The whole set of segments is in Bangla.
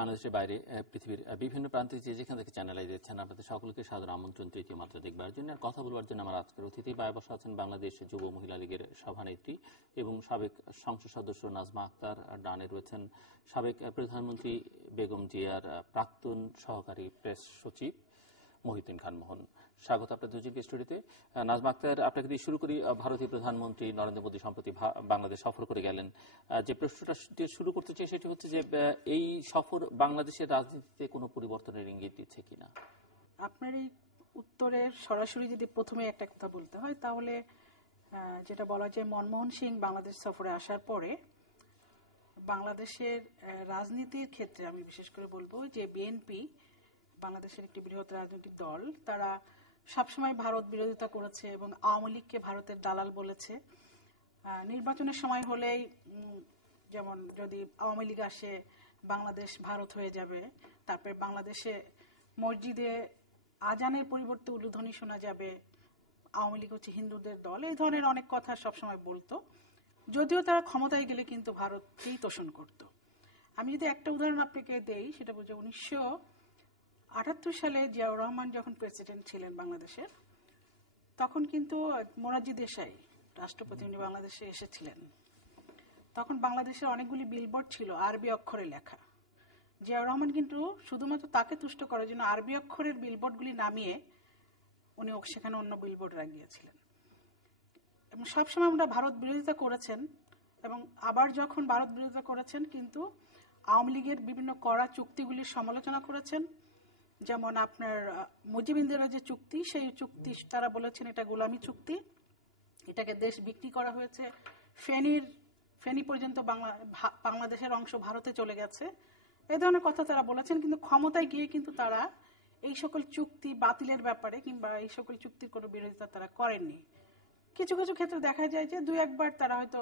বাংলাদেশের বাইরে পৃথিবীর বিভিন্ন প্রান্তে যেখান থেকে চ্যানেলাই দিচ্ছেন আপনাদের সকলকে সাদর আমন্ত্রণ তৃতীয় মাত্রা দেখবার জন্য। আর কথা বলবার জন্য আমার আজকের অতিথি বায়ে বসা আছেন বাংলাদেশ যুব মহিলা লীগের সভানেত্রী এবং সাবেক সংসদ সদস্য নাজমা আক্তার, ডানে রয়েছেন সাবেক প্রধানমন্ত্রী বেগম জিয়ার প্রাক্তন সহকারী প্রেস সচিব মহিউদ্দিন খান মোহন। স্বাগত আপনাদের দুজনকে স্টুডিওতে। নাজমা আক্তার, আপনাকে দিয়ে শুরু করি। ভারতীয় প্রধানমন্ত্রী নরেন্দ্র মোদী সম্প্রতি বাংলাদেশ সফর করে গেলেন। যে প্রশ্নটা দিয়ে শুরু করতে চাই সেটি হচ্ছে যে এই সফর বাংলাদেশের রাজনীতিতে কোনো পরিবর্তনের ইঙ্গিত দিচ্ছে কিনা? আপনার এই উত্তরের সরাসরি যদি প্রথমে একটা কথা বলতে হয় তাহলে যেটা বলা যায়, মনমোহন সিং বাংলাদেশ সফরে আসার পরে বাংলাদেশের রাজনীতির ক্ষেত্রে আমি বিশেষ করে বলবো যে বিএনপি বাংলাদেশের একটি বৃহৎ রাজনৈতিক দল, তারা সবসময় ভারত বিরোধিতা করেছে এবং আওয়ামী লীগকে ভারতের দালাল বলেছে। নির্বাচনের সময় হলেই যেমন যদি আওয়ামী লীগ আসে বাংলাদেশ ভারত হয়ে যাবে, তারপরে বাংলাদেশে মসজিদে আজানের পরিবর্তে উলুধ্বনি শোনা যাবে, আওয়ামী লীগ হচ্ছে হিন্দুদের দল, এই ধরনের অনেক কথা সবসময় বলতো। যদিও তারা ক্ষমতায় গেলে কিন্তু ভারতকেই তোষণ করত। আমি যদি একটা উদাহরণ আপনাকে দেই, সেটা বলছে 1978 সালে জিয়াউর রহমান যখন প্রেসিডেন্ট ছিলেন বাংলাদেশের, তখন কিন্তু মোরারজি দেশাই রাষ্ট্রপতি, উনি বাংলাদেশে এসেছিলেন। তখন বাংলাদেশের অনেকগুলি বিলবোর্ড ছিল আরবি অক্ষরে লেখা। জিয়াউর রহমান কিন্তু শুধুমাত্র তাকে তুষ্ট করার জন্য আরবি অক্ষরের বিলবোর্ডগুলি নামিয়ে উনি সেখানে অন্য বিলবোর্ড লাগিয়েছিলেন। এবং সবসময় আমরা ভারত বিরোধিতা করেছেন এবং আবার যখন ভারত বিরোধিতা করেছেন কিন্তু আওয়ামী লীগের বিভিন্ন কড়া চুক্তিগুলির সমালোচনা করেছেন। যেমন আপনার মুজিবিন্দিরা যে চুক্তি, সেই চুক্তি তারা বলেছেন এটা গোলামি চুক্তি, এটাকে দেশ বিক্রি করা হয়েছে, ফেনী পর্যন্ত বাংলাদেশের অংশ ভারতে চলে গেছে, এই ধরনের কথা তারা বলেছেন। কিন্তু ক্ষমতায় গিয়ে কিন্তু তারা এই সকল চুক্তি বাতিলের ব্যাপারে কিংবা এই সকল চুক্তির কোনো বিরোধিতা তারা করেননি। কিছু কিছু ক্ষেত্রে দেখা যায় যে দুই একবার তারা হয়তো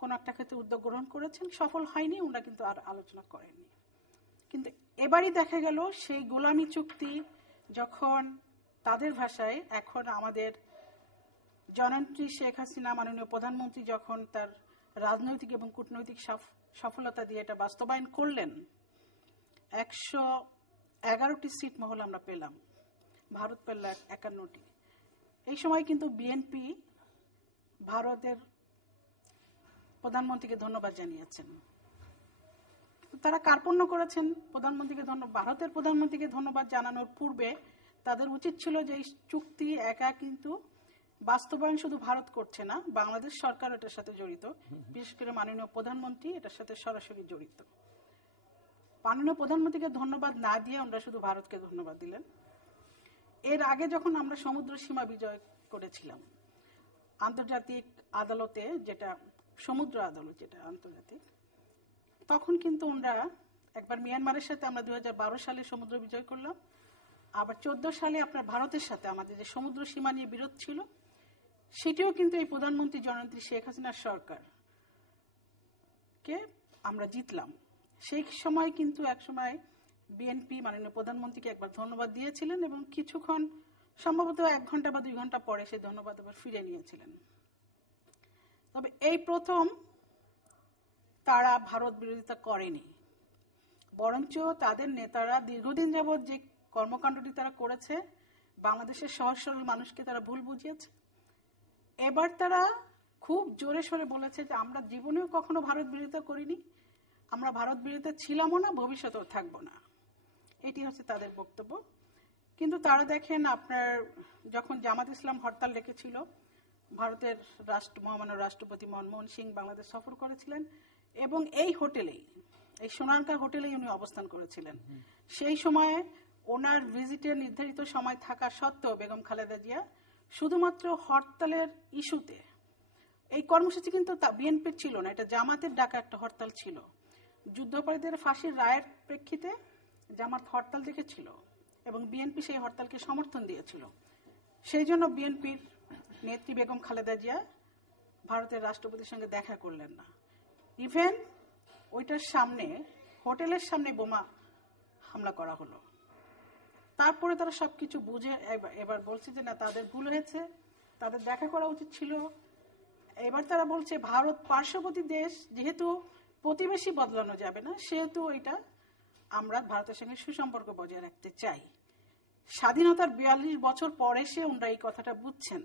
কোনো একটা ক্ষেত্রে উদ্যোগ গ্রহণ করেছেন, সফল হয়নি, ওনারা কিন্তু আর আলোচনা করেননি। কিন্তু এবারই দেখা গেল সেই গোলামি চুক্তি যখন তাদের ভাষায় এখন আমাদের জননেত্রী শেখ হাসিনা মাননীয় প্রধানমন্ত্রী যখন তার রাজনৈতিক এবং কূটনৈতিক সফলতা দিয়ে এটা বাস্তবায়ন করলেন, 111টি সিট মহল আমরা পেলাম, ভারত পেল 51টি। এই সময় কিন্তু বিএনপি ভারতের প্রধানমন্ত্রীকে ধন্যবাদ জানিয়েছেন। তারা কার্পণ্য করেছেন প্রধানমন্ত্রীকে ভারতের প্রধানমন্ত্রীকে ধন্যবাদ জানানোর পূর্বে তাদের উচিত ছিল যে এই চুক্তি একা কিন্তু বাস্তবায়ন শুধু ভারত করছে না, বাংলাদেশ সরকার এটার সাথে জড়িত, বিশেষ করে মাননীয় প্রধানমন্ত্রী এটার সাথে সরাসরি জড়িত। মাননীয় প্রধানমন্ত্রীকে ধন্যবাদ না দিয়ে আমরা শুধু ভারতকে ধন্যবাদ দিলেন। এর আগে যখন আমরা সমুদ্র সীমা বিজয় করেছিলাম আন্তর্জাতিক আদালতে, যেটা সমুদ্র আদালত যেটা আন্তর্জাতিক, তখন কিন্তু আমরা একবার মিয়ানমারের সাথে আমরা 2012 সালে সমুদ্র বিজয় করলাম, আবার 14 সালে আপনার ভারতের সাথে আমাদের যে সমুদ্র সীমা নিয়ে বিরোধ ছিল সেটিও কিন্তু এই প্রধানমন্ত্রী জননেত্রী শেখ হাসিনার সরকারকে আমরা জিতলাম। সেই সময় কিন্তু একসময় বিএনপি মাননীয় প্রধানমন্ত্রীকে একবার ধন্যবাদ দিয়েছিলেন এবং কিছুক্ষণ সম্ভবত 1 ঘন্টা বা 2 ঘন্টা পরে সেই ধন্যবাদ আবার ফিরে নিয়েছিলেন। তবে এই প্রথম তারা ভারত বিরোধিতা করেনি, বরঞ্চ তাদের নেতারা দীর্ঘদিন যাবৎ যে কর্মকাণ্ডটি তারা করেছে, বাংলাদেশের সহজ সরল মানুষকে তারা ভুল বুঝিয়েছে। এবার তারা খুব জোরে সোরে বলেছে যে আমরা জীবনেও কখনো ভারত বিরোধিতা করিনি, আমরা ভারত বিরোধিতা ছিলামও না, ভবিষ্যতেও থাকবো না, এটি হচ্ছে তাদের বক্তব্য। কিন্তু তারা দেখেন আপনার যখন জামাত ইসলাম হরতাল ডেকেছিল, ভারতের মহামান্য রাষ্ট্রপতি মনমোহন সিং বাংলাদেশ সফর করেছিলেন এবং এই হোটেলেই, এই সোনারগাঁ হোটেলেই উনি অবস্থান করেছিলেন। সেই সময়ে ওনার ভিজিটের নির্ধারিত সময় থাকা সত্ত্বেও বেগম খালেদা জিয়া শুধুমাত্র হরতালের ইস্যুতে, এই কর্মসূচি কিন্তু বিএনপির ছিল না, এটা জামাতের ডাকা একটা হরতাল ছিল, যুদ্ধাপরাধীদের ফাঁসির রায়ের প্রেক্ষিতে জামাত হরতাল ডেকেছিল এবং বিএনপি সেই হরতালকে সমর্থন দিয়েছিল। সেই জন্য বিএনপির নেত্রী বেগম খালেদা জিয়া ভারতের রাষ্ট্রপতির সঙ্গে দেখা করলেন না। ইভেন ওইটার সামনে, হোটেলের সামনে বোমা হামলা করা হলো। তারপরে তারা সবকিছু বুঝে এবার বলছে যে না, তাদের ভুল হয়েছে, তাদের দেখা করা উচিত ছিল। এবার তারা বলছে ভারত পার্শ্ববর্তী দেশ, যেহেতু প্রতিবেশী বদলানো যাবে না, সেহেতু এটা আমরা ভারতের সঙ্গে সুসম্পর্ক বজায় রাখতে চাই। স্বাধীনতার 42 বছর পর এসে ওনারা এই কথাটা বুঝছেন,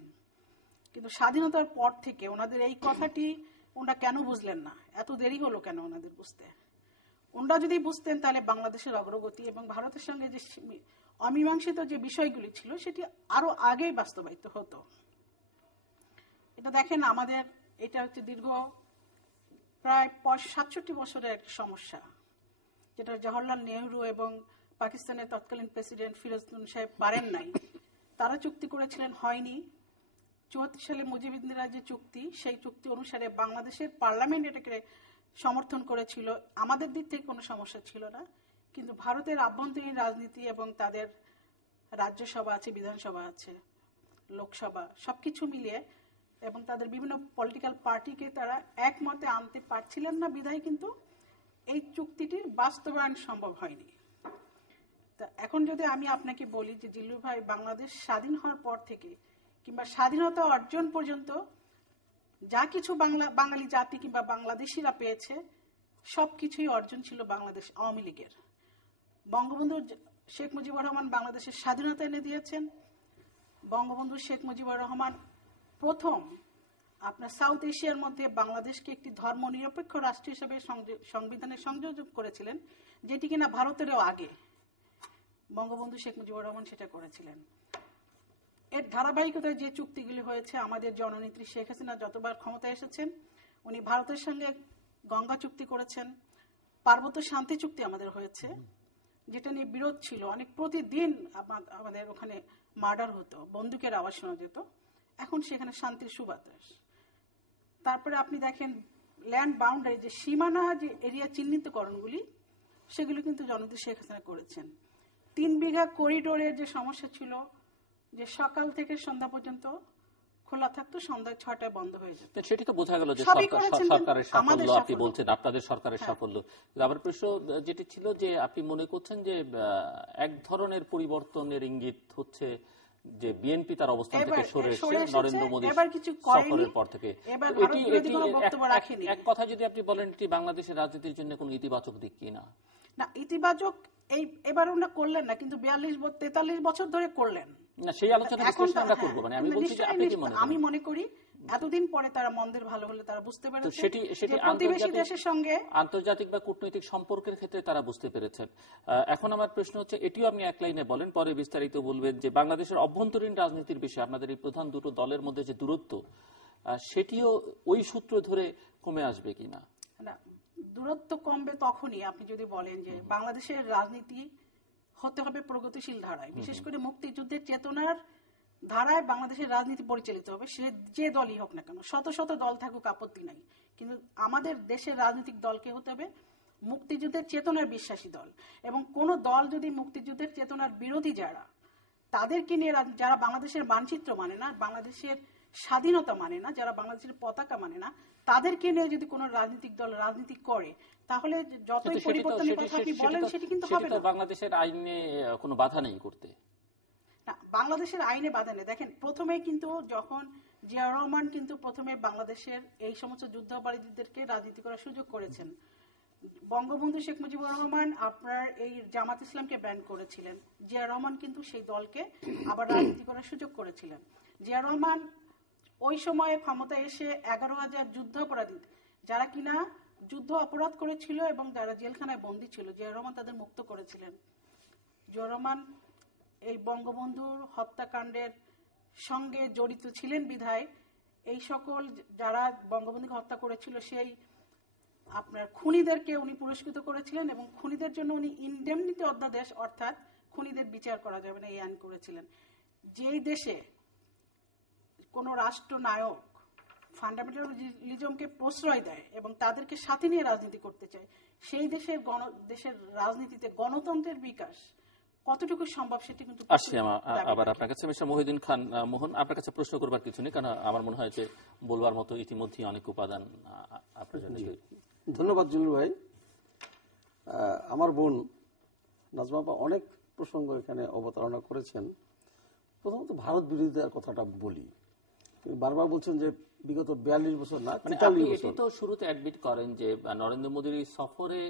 কিন্তু স্বাধীনতার পর থেকে ওনাদের এই কথাটি ওনারা কেন বুঝলেন না? এত দেরি হলো কেন ওনাদের বুঝতে? ওনারা যদি বুঝতেন তাহলে বাংলাদেশের অগ্রগতি এবং ভারতের সঙ্গে যে অমীমাংসিত যে বিষয়গুলি ছিল সেটি আরো আগেই বাস্তবায়িত হতো। এটা দেখেন, আমাদের এটা হচ্ছে দীর্ঘ প্রায় 67 বছরের একটা সমস্যা, যেটা জওহরলাল নেহরু এবং পাকিস্তানের তৎকালীন প্রেসিডেন্ট ফিরোজতুন সাহেব পারেন নাই। তারা চুক্তি করেছিলেন, হয়নি। 74 সালে মুজিবুদ্দিনের যে চুক্তি, সেই চুক্তি অনুসারে বাংলাদেশের পার্লামেন্ট এটাকে সমর্থন করেছিল, আমাদের দিক থেকে কোনো সমস্যা ছিল না। কিন্তু ভারতের আভ্যন্তরীণ রাজনীতি এবং তাদের রাজ্যসভা আছে, বিধানসভা আছে, লোকসভা, সবকিছু মিলিয়ে এবং তাদের বিভিন্ন পলিটিক্যাল পার্টিকে তারা একমতে আনতে পারছিলেন না, বিধায় কিন্তু এই চুক্তিটির বাস্তবায়ন সম্ভব হয়নি। তা এখন যদি আমি আপনাকে বলি যে জিল্লুর ভাই, বাংলাদেশ স্বাধীন হওয়ার পর থেকে কিংবা স্বাধীনতা অর্জন পর্যন্ত যা কিছু বাঙালি জাতি কিংবা বাংলাদেশিরা পেয়েছে, সবকিছুই অর্জন ছিল বাংলাদেশ আওয়ামী লীগের। বঙ্গবন্ধু শেখ মুজিবুর রহমান বাংলাদেশের স্বাধীনতা এনে দিয়েছেন। বঙ্গবন্ধু শেখ মুজিবুর রহমান প্রথম আপনার সাউথ এশিয়ার মধ্যে বাংলাদেশকে একটি ধর্মনিরপেক্ষ রাষ্ট্র হিসেবে সংবিধানে সংযোজন করেছিলেন, যেটি কিনা ভারতেরও আগে বঙ্গবন্ধু শেখ মুজিবুর রহমান সেটা করেছিলেন। এর ধারাবাহিকতায় যে চুক্তিগুলি হয়েছে, আমাদের জননেত্রী শেখ হাসিনা যতবার ক্ষমতায় এসেছেন উনি ভারতের সঙ্গে গঙ্গা চুক্তি করেছেন, পার্বত্য শান্তি চুক্তি আমাদের হয়েছে, যেটা নিয়ে বিরোধ ছিল, অনেক প্রতিদিন আমাদের ওখানে মার্ডার হতো, বন্দুকের আওয়াজ শোনা যেত। এখন সেখানে শান্তির সুবাতাস। তারপরে আপনি দেখেন ল্যান্ড বাউন্ডারি, যে সীমানা যে এরিয়া চিহ্নিতকরণগুলি, সেগুলো কিন্তু জননেত্রী শেখ হাসিনা করেছেন। 3 বিঘা করিডোরের যে সমস্যা ছিল, যে সকাল থেকে সন্ধ্যা পর্যন্ত খোলা থাকতো, সন্ধ্যায় 6টায় বন্ধ হয়ে যেত, সেটি তো বোঝা গেল যে সরকারের সাফল্য আপনি বলছেন, আপনাদের সরকারের সাফল্য। আমার প্রশ্ন যেটি ছিল যে আপনি মনে করছেন যে এক ধরনের পরিবর্তনের ইঙ্গিত হচ্ছে যে বিএনপি তার অবস্থান থেকে সরে এসেছে নরেন্দ্র মোদী সফরের পর থেকে। এক কথা যদি আপনি বলেন, এটি বাংলাদেশের রাজনীতির জন্য কোনো ইতিবাচক দিক কিনা? না, ইতিবাচক এবার ওনারা করলেন না, কিন্তু 43 বছর ধরে করলেন না। সেই আলোচনা আমরা করব, মানে আমি বলছি যে আপনি কি মনে করেন? আমি মনে করি এতদিন পরে তারা মন্দের ভালো হলে তারা বুঝতে পেরেছে, সেটি প্রতিবেশী দেশের সঙ্গে আন্তর্জাতিক বা কূটনৈতিক সম্পর্কের ক্ষেত্রে তারা বুঝতে পেরেছেন। এখন আমার প্রশ্ন হচ্ছে, এটিও আপনি এক লাইনে বলেন, পরে বিস্তারিত বলবেন, যে বাংলাদেশের অভ্যন্তরীণ রাজনীতির বিষয়ে আপনাদের এই প্রধান দুটো দলের মধ্যে যে দূরত্ব, সেটিও ওই সূত্র ধরে কমে আসবে কিনা? না, দূরত্ব কমবে তখনই আপনি যদি বলেন যে বাংলাদেশের রাজনীতি হতে হবে প্রগতিশীল ধারায়, বিশেষ করে মুক্তিযুদ্ধের চেতনার ধারায় বাংলাদেশের রাজনীতি পরিচালিত হবে। সে যে দলই হোক না কেন, শত শত দল থাকুক, আপত্তি নাই, কিন্তু আমাদের দেশের রাজনৈতিক দলকে হতে হবে মুক্তিযুদ্ধের চেতনার বিশ্বাসী দল। এবং কোন দল যদি মুক্তিযুদ্ধের চেতনার বিরোধী যারা, তাদেরকে নিয়ে, যারা বাংলাদেশের মানচিত্র মানে না, বাংলাদেশের স্বাধীনতা মানে না, যারা বাংলাদেশের পতাকা মানে না, তাদেরকে নিয়ে যদি কোন রাজনৈতিক দল রাজনীতি করে, তাহলে যতই পরিবর্তনের কথা আপনি বলেন সেটি কিন্তু হবে না। বাংলাদেশের আইনে কোনো বাধা নেই করতে। না, বাংলাদেশের আইনে বাধা নেই। দেখেন, প্রথমে কিন্তু যখন জিয়া রহমান কিন্তু প্রথমে বাংলাদেশের এই সমস্ত যুদ্ধাপরাধীদেরকে রাজনীতি করার সুযোগ করেছেন। বঙ্গবন্ধু শেখ মুজিবুর রহমান আপনার এই জামাত ইসলামকে ব্যান করেছিলেন, জিয়া রহমান কিন্তু সেই দলকে আবার রাজনীতি করার সুযোগ করেছিলেন। জিয়া রহমান ওই সময়ে ক্ষমতায় এসে 11,000 যুদ্ধাপরাধী, যারা কিনা যুদ্ধ অপরাধ করেছিল এবং যারা জেলখানায় বন্দী ছিল, জিয়া রহমান তাদের মুক্ত করেছিলেন। জিয়া রহমান এই বঙ্গবন্ধুর হত্যাকাণ্ডের সঙ্গে জড়িত ছিলেন বিধায় এই সকল যারা বঙ্গবন্ধুকে হত্যা করেছিল সেই আপনার খুনিদেরকে উনি পুরস্কৃত করেছিলেন, এবং খুনিদের জন্য উনি ইনডেমনিটি অধ্যাদেশ, অর্থাৎ খুনিদের বিচার করা যাবে না, এই আইন করেছিলেন। যেই দেশে কোন রাষ্ট্রনায়ক ফান্ডামেন্টালিজমকে প্রশ্রয় দেয় এবং তাদেরকে সাথে নিয়ে রাজনীতি করতে চায়, সেই দেশের রাজনীতিতে গণতন্ত্রের বিকাশ কতটুকু সম্ভব সেটি কিন্তু। আসছি আবার আপনার কাছে মিস্টার মহিউদ্দিন খান মোহন, আপনার কাছে প্রশ্ন করবার কিছু নেই, কারণ আমার মনে হয় যে বলবার মতো ইতিমধ্যে অনেক উপাদান আপনার জন্য। ধন্যবাদ জিল্লুর ভাই। আমার বোন নাজমা আপা অনেক প্রসঙ্গ এখানে অবতারণা করেছেন। প্রথমত ভারত বিরোধিতার কথাটা বলি, বারবার বলছেন যে বিগত 42 বছর না, 43 বছর। এটি তো শুরুতে অ্যাডমিট করেন যে নরেন্দ্র মোদীর সফরে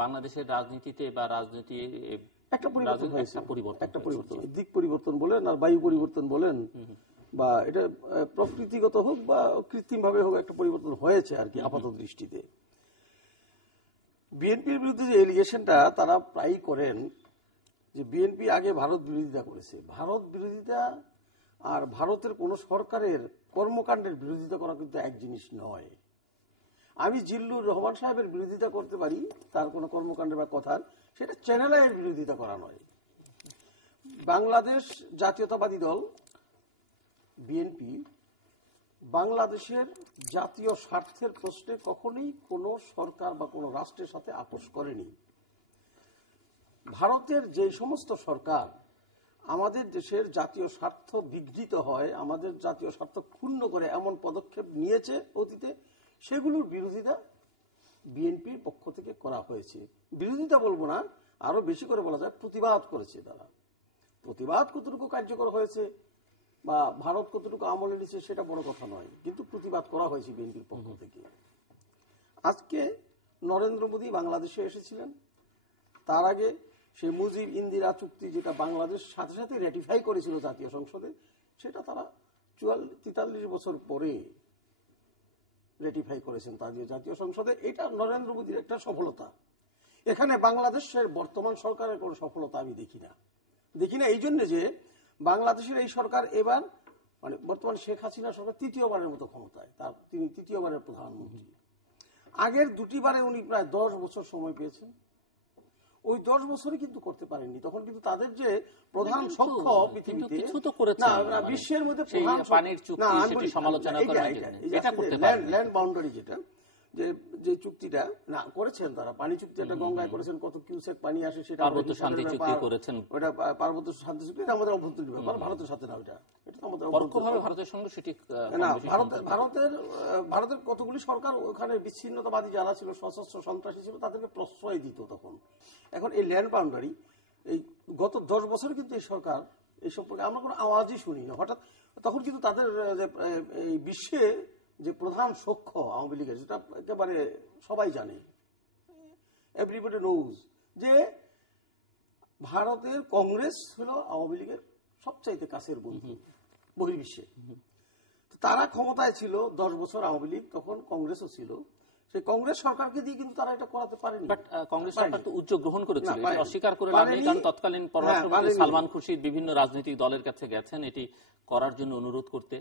বাংলাদেশের রাজনীতিতে বা রাজনীতি একটা পরিবর্তন হয়েছে, একটা পরিবর্তন, দিক পরিবর্তন বলেন আর বায়ু পরিবর্তন বলেন, বা এটা প্রকৃতিগত হোক বা কৃত্রিম ভাবে হোক, একটা পরিবর্তন হয়েছে আর কি আপাত দৃষ্টিতে। বিএনপির বিরুদ্ধে যে এলিগেশনটা তারা প্রায়ই করেন যে বিএনপি আগে ভারত বিরোধিতা করেছে, ভারত বিরোধিতা আর ভারতের কোন সরকারের কর্মকাণ্ডের বিরোধিতা করা কিন্তু এক জিনিস নয়। আমি জিল্লুর রহমান সাহেবের বিরোধিতা করতে পারি তার কোন কর্মকাণ্ডের বা কথার, সেটা চ্যানেল আইয়ের বিরোধিতা করা নয়। বাংলাদেশ জাতীয়তাবাদী দল বিএনপি বাংলাদেশের জাতীয় স্বার্থের প্রশ্নে কখনোই কোন সরকার বা কোন রাষ্ট্রের সাথে আপোষ করেনি। ভারতের যে সমস্ত সরকার আমাদের দেশের জাতীয় স্বার্থ বিঘ্নিত হয়, আমাদের জাতীয় স্বার্থ ক্ষুণ্ণ করে এমন পদক্ষেপ নিয়েছে অতীতে, সেগুলোর বিরোধিতা বিএনপির পক্ষ থেকে করা হয়েছে। বিরোধিতা বলবো না, আরো বেশি করে বলা যায় প্রতিবাদ করেছে তারা। প্রতিবাদ কতটুকু কার্যকর হয়েছে বা ভারত কতটুকু আমলে নিচ্ছে সেটা বড় কথা নয়, কিন্তু প্রতিবাদ করা হয়েছে বিএনপির পক্ষ থেকে। আজকে নরেন্দ্র মোদী বাংলাদেশে এসেছিলেন, তার আগে সে মুজিব ইন্দিরা চুক্তি যেটা বাংলাদেশ সাথে সাথে রেটিফাই করেছিল জাতীয় সংসদে, সেটা তারা 43 বছর পরে রেটিফাই করেছেন তাদের জাতীয় সংসদে। এটা নরেন্দ্র মোদীর একটা সফলতা। এখানে বাংলাদেশের বর্তমান সরকারের কোনো সফলতা আমি দেখি না এই জন্য যে বাংলাদেশের এই সরকার এবার মানে বর্তমান শেখ হাসিনা সরকার তৃতীয়বারের মতো ক্ষমতায়, তিনি তৃতীয়বারের প্রধানমন্ত্রী। আগের দুটিবারে উনি প্রায় 10 বছর সময় পেয়েছেন, ওই 10 বছরই কিন্তু করতে পারেননি। তখন কিন্তু তাদের যে প্রধান শক্ষ পৃথিবীতে বিশ্বের মধ্যে ল্যান্ড বাউন্ডারি যেটা যে চুক্তিটা না করেছেন তারা, পানি চুক্তি একটা গঙ্গায় করেছেন, কত কিউসেক পানি আসে সেটা পার্বত্য শান্তি চুক্তি করেছেন, ওটা পার্বত্য শান্তি চুক্তি আমাদের অভ্যন্তরীণ ব্যাপার, ভারতের সাথে না, ওটা আমাদের ভারতের সঙ্গে সেটি না। ভারতের কতগুলি সরকার ওখানে বিচ্ছিন্নতাবাদী যারা ছিল, সশস্ত্র সন্ত্রাসী ছিল, তাদেরকে প্রশ্রয় দিত তখন। এখন এই ল্যান্ড বাউন্ডারি এই গত 10 বছর কিন্তু এই সরকার এই সম্পর্কে আমরা কোনো আওয়াজই শুনি না। হঠাৎ তখন কিন্তু তাদের এই বিশ্বে যে প্রধান শক্ষ আওয়ামী লীগের, যেটা একেবারে সবাই জানে, এভরিবডি নোজ, যে ভারতের কংগ্রেস হলো আওয়ামী লীগের সবচাইতে কাছের বন্ধু বহির্বিশ্বে। তারা ক্ষমতায় ছিল 10 বছর, আওয়ামী লীগ তখন কংগ্রেসও ছিল, সেই কংগ্রেস সরকারকে দিয়ে কিন্তু তারা এটা করাতে পারেনি। বাট কংগ্রেস সরকার তো উদ্যোগ গ্রহণ করেছিল, অস্বীকার করে লাভ নেই, কারণ তৎকালীন পররাষ্ট্রমন্ত্রী সালমান খুরশিদ বিভিন্ন রাজনৈতিক দলের কাছে গেছেন এটি করার জন্য অনুরোধ করতে।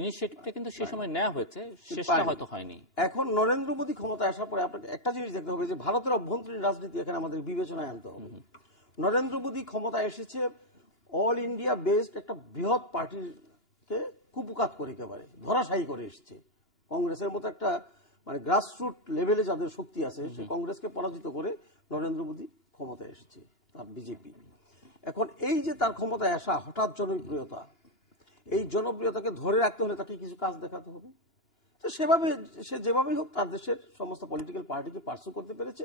ইনিশিয়েটিভটা কিন্তু সে সময় নেওয়া হয়েছে, শেষটা হয়তো হয়নি। এখন নরেন্দ্র মোদী ক্ষমতায় আসার পরে আপনাকে একটা জিনিস দেখতে হবে যে ভারতের অভ্যন্তরীণ রাজনীতি এখানে আমাদের বিবেচনায় আনতে হবে। নরেন্দ্র মোদী ক্ষমতায় এসেছে অল ইন্ডিয়া বেসড একটা বৃহৎ পার্টিকে কুপকাত করে একেবারে ধরাশায়ী করে এসেছে। কংগ্রেসের মতো একটা মানে গ্রাসরুট লেভেলে যাদের শক্তি আছে, সে কংগ্রেসকে পরাজিত করে নরেন্দ্র মোদী ক্ষমতায় এসেছে, তার বিজেপি। এখন এই যে তার ক্ষমতায় আসা হঠাৎ জনপ্রিয়তা, এই জনপ্রিয়তাকে ধরে রাখতে হলে তাকে কিছু কাজ দেখাতে হবে। তো সেভাবে সে যেভাবেই হোক তার দেশের সমস্ত পলিটিক্যাল পার্টিকে পার্সু করতে পেরেছে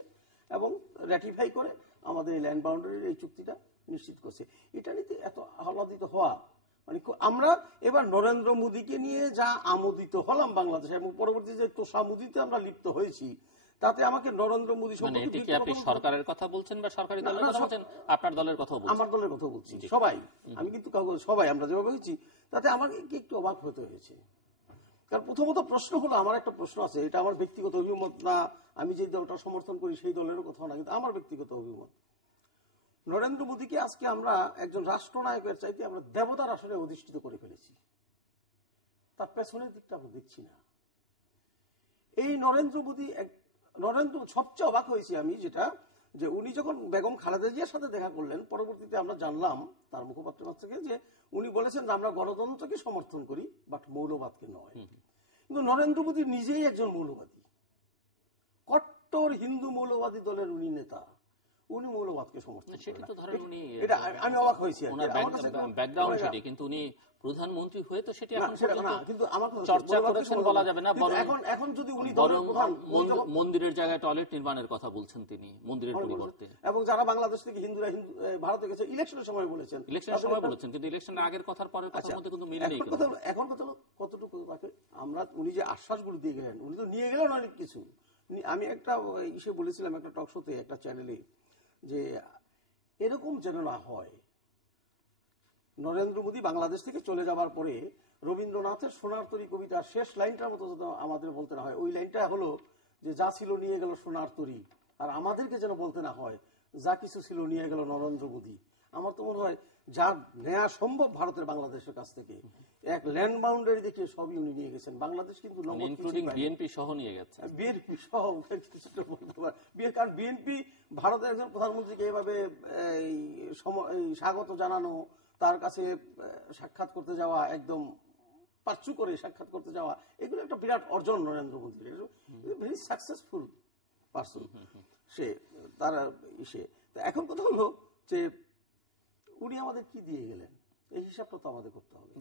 এবং র্যাটিফাই করে আমাদের এই ল্যান্ড বাউন্ডারির এই চুক্তিটা নিশ্চিত করছে। এটা নিতে এত আহ্লাদিত হওয়া মানে, আমরা এবার নরেন্দ্র মোদীকে নিয়ে যা আমোদিত হলাম বাংলাদেশে এবং পরবর্তীতে যে তোষামোদিতে আমরা লিপ্ত হয়েছি, তাতে আমাকে নরেন্দ্র মোদী সম্পর্কে আপনি সরকারের কথা বলছেন বা সরকারি দলের কথা বলছেন? আপনার দলের কথা বলছেন? আমার দলের কথা বলছি, সবাই, আমি কিন্তু সবাই আমরা যেভাবে হয়েছি তাতে আমাকে একটু অবাক হতে হয়েছে। কারণ প্রথমত প্রশ্ন হলো, আমার একটা প্রশ্ন আছে, এটা আমার ব্যক্তিগত অভিমত না, আমি যে দলটা সমর্থন করি সেই দলেরও কথা না, কিন্তু আমার ব্যক্তিগত অভিমত। নরেন্দ্র মোদীকে আজকে আমরা একজন রাষ্ট্রনায়কের চাইতে আমরা দেবতার আসনে অধিষ্ঠিত করে ফেলেছি, তার পেছনের দিকটা আমরা দেখছি না। এই নরেন্দ্র মোদী সবচেয়ে অবাক হয়েছি আমি যেটা, যে উনি যখন বেগম খালেদা জিয়ার সাথে দেখা করলেন, পরবর্তীতে আমরা জানলাম তার মুখপাত্রের কাছ থেকে যে উনি বলেছেন যে আমরা গণতন্ত্রকে সমর্থন করি বাট মৌলবাদকে নয়। কিন্তু নরেন্দ্র মোদী নিজেই একজন মৌলবাদী, কট্টর হিন্দু মৌলবাদী দলের উনি নেতা, উনি মৌলবাদকে সমর্থন করেন। এটা আমি অবাক হয়েছি। ব্যাকগ্রাউন্ড সেটি, কিন্তু উনি প্রধানমন্ত্রী হয়ে তো সেটি এখন চর্চা করেছেন বলা যাবে না। এখন যদি উনি মন্দিরের জায়গায় টয়লেট নির্মাণের কথা বলছেন তিনি, মন্দিরের পরিবর্তে, এবং যারা বাংলাদেশ থেকে হিন্দুরা ভারতে গেছে ইলেকশনের সময় বলেছেন, কিন্তু ইলেকশনের আগের কথার পরের কথার মধ্যে কিন্তু মিল নেই। এখন কথা কতটুকু তাকে আমরা, উনি যে আশ্বাসগুলো দিয়ে গেলেন, উনি তো নিয়ে গেলেন অনেক কিছু, আমি একটা ইসে বলেছিলাম একটা টক শোতে, একটা চ্যানেলে, যে এরকম যেন না হয় নরেন্দ্র মোদী বাংলাদেশ থেকে চলে যাবার পরে রবীন্দ্রনাথের সোনার তরী কবিতার শেষ লাইনটার মতো যেন আমাদের বলতে না হয়। ওই লাইনটা হলো যে যা ছিল নিয়ে গেল সোনার তরী, আর আমাদেরকে যেন বলতে না হয় যা কিছু ছিল নিয়ে গেল নরেন্দ্র মোদী। আমার তো মনে হয় যা নেওয়া সম্ভব ভারতের বাংলাদেশের কাছ থেকে, এক ল্যান্ড বাউন্ডারি দেখে সবই উনি নিয়ে গেছেন। বাংলাদেশ কিন্তু বিএনপি সহ নিয়ে গেছে, বিএনপি সহ কিছুটা বলতে পারে। কারণ বিএনপি ভারতের একজন প্রধানমন্ত্রীকে এভাবে স্বাগত জানানো, তার কাছে সাক্ষাৎ করতে যাওয়া, একদম পার্চু করে সাক্ষাৎ করতে যাওয়া, এগুলো একটা বিরাট অর্জন নরেন্দ্র মোদীর। ভেরি সাকসেসফুল পার্সন সে, তার ইসে। এখন কথা হলো যে উনি আমাদের কি দিয়ে গেলেন, এই হিসাবটা তো আমাদের করতে হবে।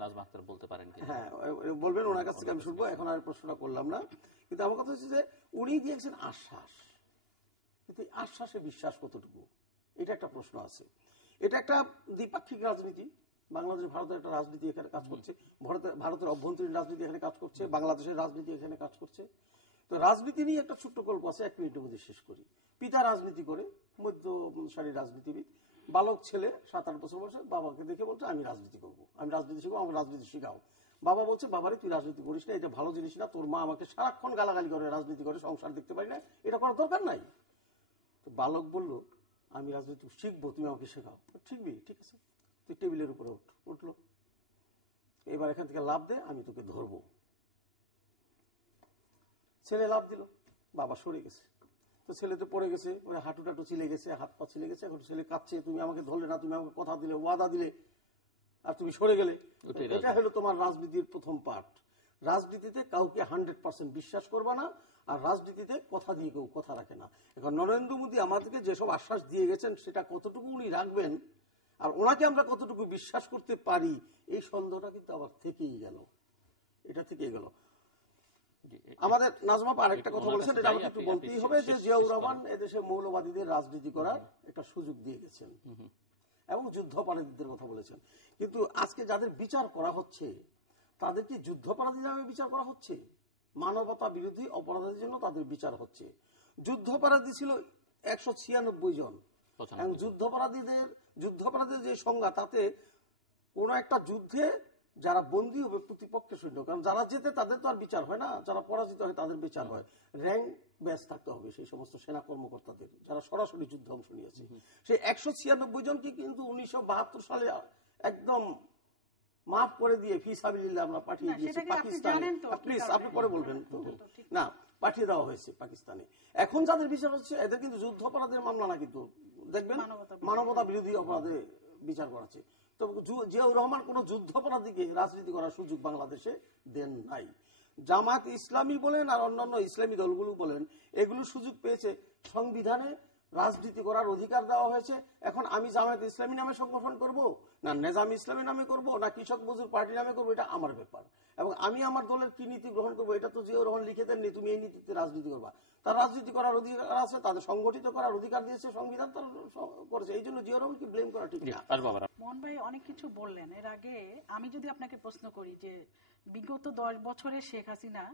নাজমা আক্তার বলতে পারেন কি? হ্যাঁ, বলবেন, ওনার কাছ থেকে আমি শুনবো। এখন আর প্রশ্নটা করলাম না, কিন্তু আমার কথা হচ্ছে যে উনি দিয়েছেন আশ্বাস, কিন্তু আশ্বাসে বিশ্বাস কতটুকু, এটা একটা প্রশ্ন আছে। এটা একটা দ্বিপাক্ষিক রাজনীতি। বাংলাদেশ ভারতের একটা রাজনীতি এখানে কাজ করছে, ভারতের অভ্যন্তরীণ রাজনীতি এখানে কাজ করছে, বাংলাদেশের রাজনীতি এখানে কাজ করছে। তো রাজনীতি নিয়ে একটা ছোট্ট গল্প আছে, 1 মিনিটের মধ্যে শেষ করি। পিতা রাজনীতি করে, মধ্য সারির রাজনীতিবিদ, বালক ছেলে 7-8 বছর বয়সে বাবাকে দেখে বলছে আমি রাজনীতি করবো, আমি রাজনীতি শিখবো, আমার রাজনীতি শিখাও। বাবা বলছে বাবারে তুই রাজনীতি করিস না, এটা ভালো জিনিস না, তোর মা আমাকে সারাক্ষণ গালাগালি করে, রাজনীতি করে, সংসার দেখতে পারি না, এটা করার দরকার নাই। তো বালক বলল আমি রাজনীতি শিখবো, তুমি আমাকে শেখাও। শিখবি, ঠিক আছে, তুই টেবিলের উপরে উঠলো, এবার এখান থেকে লাভ দে, আমি তোকে ধরবো। ছেলে লাভ দিল, বাবা সরে গেছে। তো ছেলে তো পড়ে গেছে, হাঁটু টাটু চিলে গেছে, হাত পা চিলে গেছে। এখন ছেলে কাঁদছে, তুমি আমাকে ধরলে না, তুমি আমাকে কথা দিলে, ওয়াদা দিলে, আর তুমি সরে গেলে। এটা হলো তোমার রাজনীতির প্রথম পার্ট। রাজনীতিতে কাউকে 100% বিশ্বাস করবা না, আর রাজনীতিতে কথা দিয়ে কেউ কথা রাখে না। এখন নরেন্দ্র মোদী আমাদেরকে যেসব আশ্বাস দিয়ে গেছেন সেটা কতটুকু উনি রাখবেন, আর ওনাকে আমরা কতটুকু বিশ্বাস করতে পারি, এই সন্দেহটা কিন্তু আবার থেকেই গেল, এটা থেকেই গেল। আমাদের নাজমা আরেকটা কথা বলেছেন, এটা আমাকে একটু বলতেই হবে, যে জিয়াউর রহমান এদেশে মৌলবাদীদের রাজনীতি করার একটা সুযোগ দিয়ে গেছেন এবং যুদ্ধাপরাধীদের কথা বলেছেন। কিন্তু আজকে যাদের বিচার করা হচ্ছে তাদের কি যুদ্ধাপরাধী নামে বিচার করা হচ্ছে? মানবতা বিরোধী অপরাধের জন্য তাদের বিচার হচ্ছে। যুদ্ধাপরাধী ছিল 196 জন, এবং যুদ্ধাপরাধীদের যে সংজ্ঞা, তাতে কোন একটা যুদ্ধে যারা বন্দী হবে প্রতিপক্ষের সৈন্য, কারণ যারা জেতে তাদের তো আর বিচার হয় না, যারা পরাজিত হয় তাদের বিচার হয়। র্যাঙ্ক ব্যাচ থাকতে হবে সেই সমস্ত সেনা কর্মকর্তাদের যারা সরাসরি যুদ্ধে অংশ নিয়েছে। সেই 196 জনকে কিন্তু 1972 সালে একদম মাফ করে দিয়ে ফি সাবিলিল্লাহ আমরা পাঠিয়ে দিয়েছি পাকিস্তানে। প্লিজ আপনি পরে বলবেন তো, না পাঠিয়ে দেওয়া হয়েছে পাকিস্তানে। এখন যাদের বিচার হচ্ছে এদের কিন্তু যুদ্ধাপরাধের মামলা না, কিন্তু দেখবেন মানবতা বিরোধী অপরাধে বিচার করাচ্ছে। তো জিয়াউর রহমান কোন যুদ্ধাপরাধীকে রাজনীতি করার সুযোগ বাংলাদেশে দেন নাই। জামাত ইসলামী বলেন আর অন্যান্য ইসলামী দলগুলো বলেন, এগুলো সুযোগ পেয়েছে, সংবিধানে রাজনীতি করার অধিকার দেওয়া হয়েছে। এখন আমি জামায়াত ইসলামী নামে সংগঠন করব, না নেজাম ইসলামী নামে করব, না কৃষক মজুর পার্টি নামে করব, এটা আমার ব্যাপার। এবং আমি আমার দলের কি নীতি গ্রহণ করবো এটা তো জিয়াউর রহমান লিখে দেননি, তুমি এই নীতিতে রাজনীতি করবা। তার রাজনীতি করার অধিকার আছে, তাদের সংগঠিত করার অধিকার দিয়েছে সংবিধান, তারা করেছে। এই জন্য জিয়াউর রহমানকে ব্লেম করা ঠিক না। মোহন ভাই অনেক কিছু বললেন। এর আগে আমি যদি আপনাকে প্রশ্ন করি যে বিগত 10 বছরে শেখ হাসিনা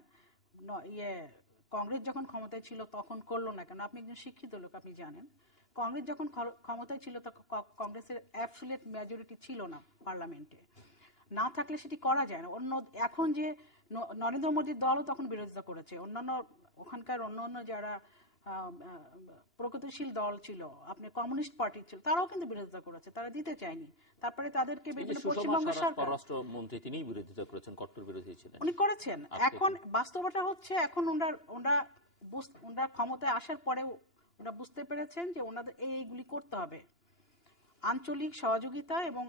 কংগ্রেস যখন ক্ষমতায় ছিল তখন করলো না কেন? আপনি একজন শিক্ষিত লোক, আপনি জানেন কংগ্রেস যখন ক্ষমতায় ছিল তখন কংগ্রেসের অ্যাবসলিউট মেজরিটি ছিল না পার্লামেন্টে, না থাকলে সেটি করা যায় না। এখন যে নরেন্দ্র মোদীর দলও তখন বিরোধিতা করেছে, অন্যান্য ওখানকার অন্যান্য যারা প্রগতিশীল দল ছিল, আপনি কমিউনিস্ট পার্টি ছিল, তারাও কিন্তু বিরোধিতা করেছে, তারা দিতে চায়নি। তারপরে তাদেরকে পশ্চিমবঙ্গের সরকার, পররাষ্ট্রমন্ত্রী তিনি বিরোধিতা করেছেন, কট্টর বিরোধী ছিলেন, উনি করেছেন। এখন বাস্তবতা হচ্ছে এখন ওনারা ক্ষমতায় আসার পরেও ওনারা বুঝতে পেরেছেন যে ওনাদের এইগুলি করতে হবে, আঞ্চলিক সহযোগিতা এবং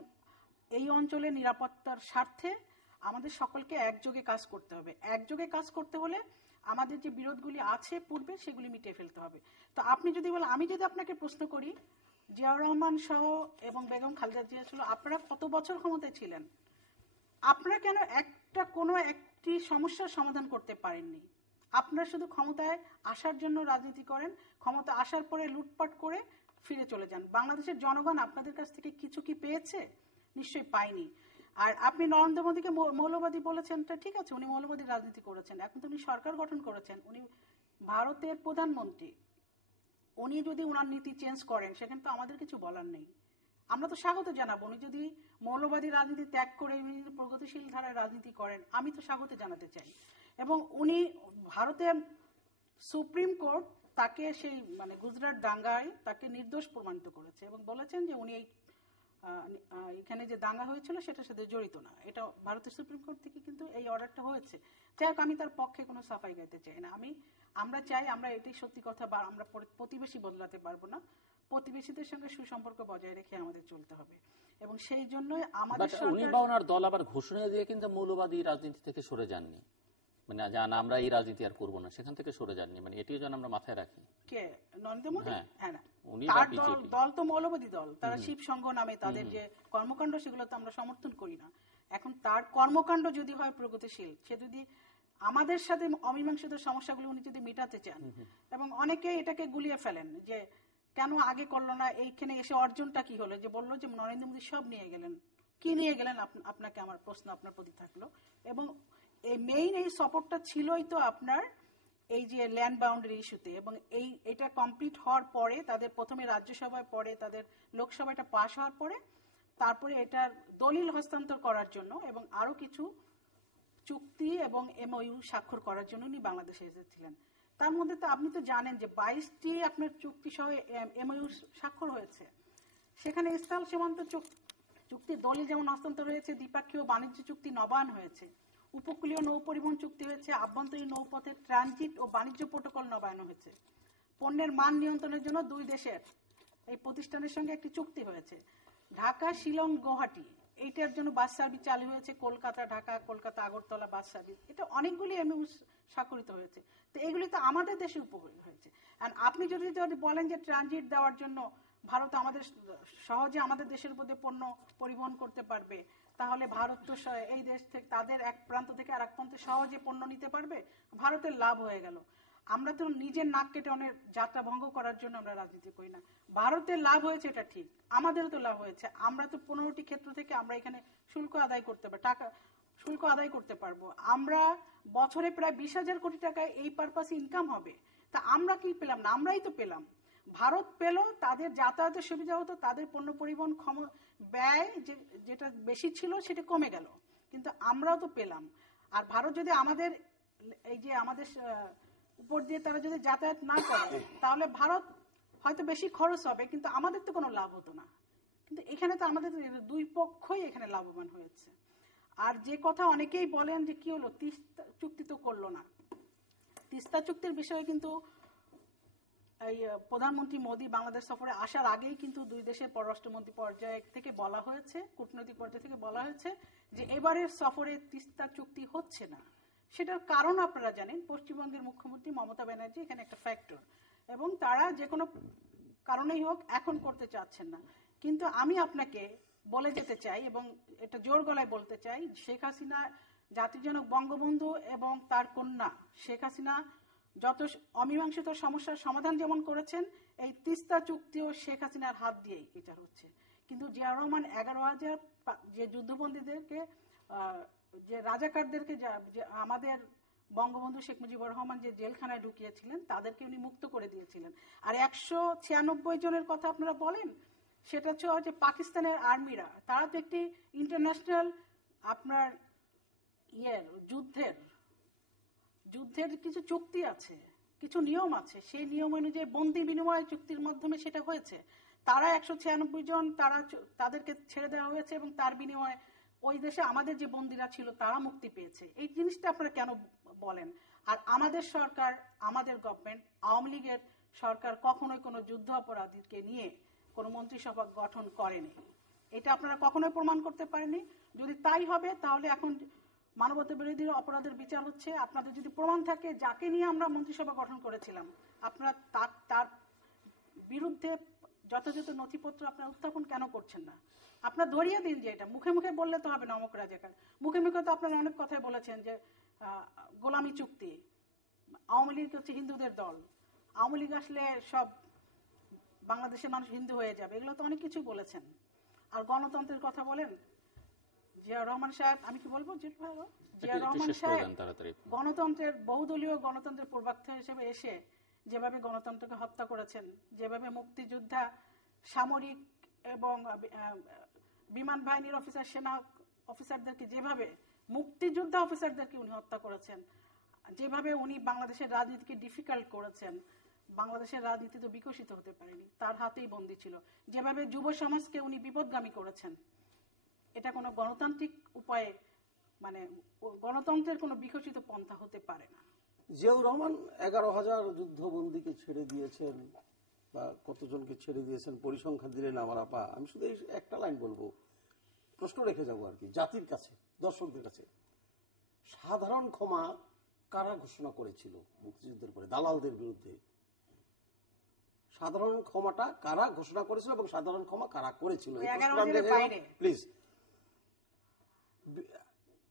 এই অঞ্চলের নিরাপত্তার স্বার্থে আমাদের সকলকে একযোগে কাজ করতে হবে। একযোগে কাজ করতে হলে আমাদের যে বিরোধগুলি আছে পূর্বে সেগুলি মিটিয়ে ফেলতে হবে। তো আপনি যদি বলেন, আমি যদি আপনাকে প্রশ্ন করি, জিয়াউর রহমান সহ এবং বেগম খালেদা জিয়া ছিল, আপনারা কত বছর ক্ষমতায় ছিলেন? আপনারা কেন কোনো একটি সমস্যার সমাধান করতে পারেননি? আপনারা শুধু ক্ষমতায় আসার জন্য রাজনীতি করেন, ক্ষমতা আসার পরে লুটপাট করে ফিরে চলে যান। বাংলাদেশের জনগণ আপনাদের কাছ থেকে কিছু কি পেয়েছে? নিশ্চয়ই পায়নি। আর আপনি নরেন্দ্র মোদীকে মৌলবাদী বলেছেন, ঠিক আছে, উনি মৌলবাদী রাজনীতি করেছেন, এখন তো উনি সরকার গঠন করেছেন, উনি ভারতের প্রধানমন্ত্রী উনি যদি ওনার নীতি চেঞ্জ করেন, সেখানে তো আমাদের কিছু বলার নেই। আমরা তো স্বাগত জানাবো। উনি যদি মৌলবাদী রাজনীতি ত্যাগ করে উনি যদি প্রগতিশীল ধারায় রাজনীতি করেন, আমি তো স্বাগত জানাতে চাই। এবং উনি ভারতের সুপ্রিম কোর্ট তাকে সেই মানে গুজরাট দাঙ্গায় তাকে নির্দোষ প্রমাণিত করেছে এবং বলেছেন যে উনি এখানে যে দাঙ্গা হয়েছিল সেটার সাথে জড়িত না। এটা ভারতের সুপ্রিম কোর্ট থেকে কিন্তু এই অর্ডারটা হয়েছে। যাই হোক, আমি তার পক্ষে কোনো সাফাই গাইতে চাই না। আমরা চাই, আমরা এটাই সত্যি কথা, আমরা প্রতিবেশী বদলাতে পারবো না, প্রতিবেশীদের সঙ্গে সুসম্পর্ক বজায় রেখে আমাদের চলতে হবে। এবং সেই জন্যই আমাদের উনি বা ওনার দল আবার ঘোষণা দিয়ে কিন্তু মৌলবাদী রাজনীতি থেকে সরে যাননি, মানে জান আমরা এই রাজনীতি আর করবো না, সেখান থেকে সরে যাননি, মানে এটিও যেন আমরা মাথায় রাখি। কে? নরেন্দ্র মোদী? হ্যাঁ, না, তার দল তো মৌলবাদী দল। তারা শিব সংঘ নামে তাদের যে কর্মকাণ্ড, সেগুলো তো আমরা সমর্থন করি না। এখন তার কর্মকাণ্ড যদি হয় প্রগতিশীল, সে যদি আমাদের সাথে অমীমাংসিত সমস্যাগুলো উনি যদি মেটাতে চান, এবং অনেকে এটাকে গুলিয়ে ফেলেন যে কেন আগে করলো না, এইখানে এসে অর্জনটা কি হলো, যে বললো যে নরেন্দ্র মোদী সব নিয়ে গেলেন, কি নিয়ে গেলেন? আপনাকে আমার প্রশ্ন আপনার প্রতি থাকলো। এবং এই মেইন এই সাপোর্টটা ছিলই তো আপনার এই যে ল্যান্ড বাউন্ডারি ইস্যুতে, এবং এটা কমপ্লিট হওয়ার পরে তাদের প্রথমে রাজ্যসভায়, পরে তাদের লোকসভাটা পাশ হওয়ার পরে, তারপরে এটার দলিল হস্তান্তর করার জন্য এবং আরো কিছু চুক্তি এবং এমওইউ স্বাক্ষর করার জন্য উনি বাংলাদেশে এসেছিলেন। তার মধ্যে তো আপনি তো জানেন যে 22টি আপনার চুক্তি সহ এমওইউ স্বাক্ষর হয়েছে। সেখানে স্থল সীমান্ত চুক্তি দলিল যেমন হস্তান্তর হয়েছে, দ্বিপাক্ষীয় বাণিজ্য চুক্তি নবায়ন হয়েছে, উপকূলীয় নৌ পরিবহন চুক্তি হয়েছে, আভ্যন্তরীণ নৌপথের ট্রানজিট ও বাণিজ্য প্রোটোকল নবায়ন হয়েছে, পণ্যের মান নিয়ন্ত্রণের জন্য দুই দেশের এই প্রতিষ্ঠানের সঙ্গে একটি চুক্তি হয়েছে, ঢাকা শিলং গুয়াহাটি এইটার জন্য বাস সার্ভিস চালু হয়েছে, কলকাতা ঢাকা, কলকাতা আগরতলা বাস সার্ভিস, এটা অনেকগুলি এমওইউ স্বাক্ষরিত হয়েছে। তো এগুলি তো আমাদের দেশে উপকূল হয়েছে। আর আপনি যদি বলেন যে ট্রানজিট দেওয়ার জন্য ভারত আমাদের সহজে আমাদের দেশের মধ্যে পণ্য পরিবহন করতে পারবে, তাহলে ভারত তো এই দেশ থেকে তাদের এক প্রান্ত থেকে আরেক প্রান্তে সহজে পণ্য নিতে পারবে, ভারতের লাভ হয়ে গেল। আমরা তো নিজের নাক কেটে অনেক যাত্রা ভঙ্গ করার জন্য আমরা রাজনীতি করি না। ভারতের লাভ হয়েছে, এটা ঠিক, আমাদেরও তো লাভ হয়েছে। আমরা তো 15টি ক্ষেত্র থেকে আমরা এখানে শুল্ক আদায় করতে পারবো, শুল্ক আদায় করতে পারবো। আমরা বছরে প্রায় 20,000 কোটি টাকা এই পারপাসে ইনকাম হবে। তা আমরা কি পেলাম না? আমরাই তো পেলাম। ভারত পেল, তাদের যাতায়াতের সুবিধা হতো, তাদের পণ্য পরিবহন ব্যয় যেটা বেশি ছিল সেটা কমে গেল, কিন্তু আমরাও তো পেলাম। আর ভারত যদি আমাদের এই যে আমাদের উপর দিয়ে তারা যদি যাতায়াত না করে, তাহলে ভারত হয়তো বেশি খরচ হবে, কিন্তু আমাদের তো কোনো লাভ হতো না। কিন্তু এখানে তো আমাদের দুই পক্ষই এখানে লাভবান হয়েছে। আর যে কথা অনেকেই বলেন যে কি হলো, তিস্তা চুক্তি তো করলো না। তিস্তা চুক্তির বিষয়ে কিন্তু এই প্রধানমন্ত্রী মোদী বাংলাদেশ সফরে আসার আগেই কিন্তু দুই দেশের পররাষ্ট্রমন্ত্রী পর্যায় থেকে বলা হয়েছে, কূটনৈতিক পর্যায় থেকে বলা হয়েছে যে এবারের সফরে তিস্তা চুক্তি হচ্ছে না। সেটার কারণ আপনারা জানেন, পশ্চিমবঙ্গের মুখ্যমন্ত্রী মমতা ব্যানার্জি এখানে একটা ফ্যাক্টর, এবং তারা যে কোনো কারণেই হোক এখন করতে চাচ্ছেন না। কিন্তু আমি আপনাকে বলে যেতে চাই এবং এটা জোর গলায় বলতে চাই, শেখ হাসিনা জাতির জনক বঙ্গবন্ধু এবং তার কন্যা শেখ হাসিনা যত অমীমাংসিত সমস্যার সমাধান যেমন করেছেন, এই তিস্তা চুক্তিও শেখ হাসিনার হাত দিয়েই এটা হচ্ছে। কিন্তু জিয়াউর রহমান 11,000 যে যুদ্ধবন্দীদেরকে, যে রাজাকারদেরকে আমাদের বঙ্গবন্ধু শেখ মুজিবুর রহমান যে জেলখানায় ঢুকিয়েছিলেন, তাদেরকে উনি মুক্ত করে দিয়েছিলেন। আর 196 জনের কথা আপনারা বলেন, সেটা হচ্ছে পাকিস্তানের আর্মিরা, তারা তো একটি ইন্টারন্যাশনাল আপনার যুদ্ধের কিছু চুক্তি আছে, কিছু নিয়ম আছে, সেই নিয়ম অনুযায়ী বন্দি বিনিময় চুক্তির মাধ্যমে সেটা হয়েছে। তারা 196 জন তাদেরকে ছেড়ে দেওয়া হয়েছে এবং তার বিনিময়ে ওই দেশে আমাদের যে বন্দীরা ছিল তারা মুক্তি পেয়েছে। এই জিনিসটা আপনারা কেন বলেন? আর আমাদের সরকার, আমাদের গভর্নমেন্ট, আওয়ামী লীগের সরকার কখনোই কোনো যুদ্ধ অপরাধীকে নিয়ে কোনো মন্ত্রিসভা গঠন করেনি। এটা আপনারা কখনোই প্রমাণ করতে পারেনি। যদি তাই হবে, তাহলে এখন মানবতা বিরোধী অপরাধের বিচার হচ্ছে। আপনাদের যদি প্রমাণ থাকে যাকে নিয়ে আমরা মন্ত্রিসভা গঠন করেছিলাম, আপনারা তার বিরুদ্ধে যথাযথ নথিপত্র আপনারা উত্থাপন কেন করছেন না? আপনারা ধরিয়ে দিন যে এটা মুখে মুখে বললে তো হবে না। অমুক রাজাকার মুখে মুখে তো আপনারা অনেক কথাই বলেছেন যে গোলামি চুক্তি, আওয়ামী লীগ হচ্ছে হিন্দুদের দল, আওয়ামী লীগ আসলে সব বাংলাদেশের মানুষ হিন্দু হয়ে যাবে, এগুলো তো অনেক কিছু বলেছেন। আর গণতন্ত্রের কথা বলেন, জিয়া রহমান সাহেব, আমি কি বলবো জিয়া একটু রহমান শেষ করে সাহেব দেন তাড়াতাড়ি। গণতন্ত্রের বহুদলীয় গণতন্ত্রের পূর্বাত্মা হিসেবে এসে যেভাবে গণতন্ত্রকে হত্যা করেছেন, যেভাবে মুক্তিযোদ্ধা, সামরিক এবং বিমান বাহিনীর অফিসার, সেনা অফিসারদেরকে, যেভাবে মুক্তিযোদ্ধা অফিসারদেরকে উনি হত্যা করেছেন, যেভাবে উনি বাংলাদেশের রাজনীতিকে ডিফিকাল্ট করেছেন, বাংলাদেশের রাজনীতি তো বিকশিত হতে পারেনি, তার হাতেই বন্দী ছিল, যেভাবে যুব সমাজকে উনি বিপদগামী করেছেন, এটা কোনো গণতান্ত্রিক উপায়ে মানে গণতন্ত্রের কোনো বিকশিত পন্থা হতে পারে না। জিয়াউর রহমান 11,000 যুদ্ধবন্দীকে ছেড়ে দিয়েছেন, বা কতজনকে ছেড়ে দিয়েছেন পরিসংখ্যান দিলেন আমার আপা। আমি শুধু এই একটা লাইন বলবো, প্রশ্ন রেখে যাবো আর কি জাতির কাছে, দর্শকদের কাছে। সাধারণ ক্ষমা কারা ঘোষণা করেছিল মুক্তিযুদ্ধের পরে দালালদের বিরুদ্ধে? সাধারণ ক্ষমাটা কারা ঘোষণা করেছিল এবং সাধারণ ক্ষমা কারা করেছিল? প্লিজ,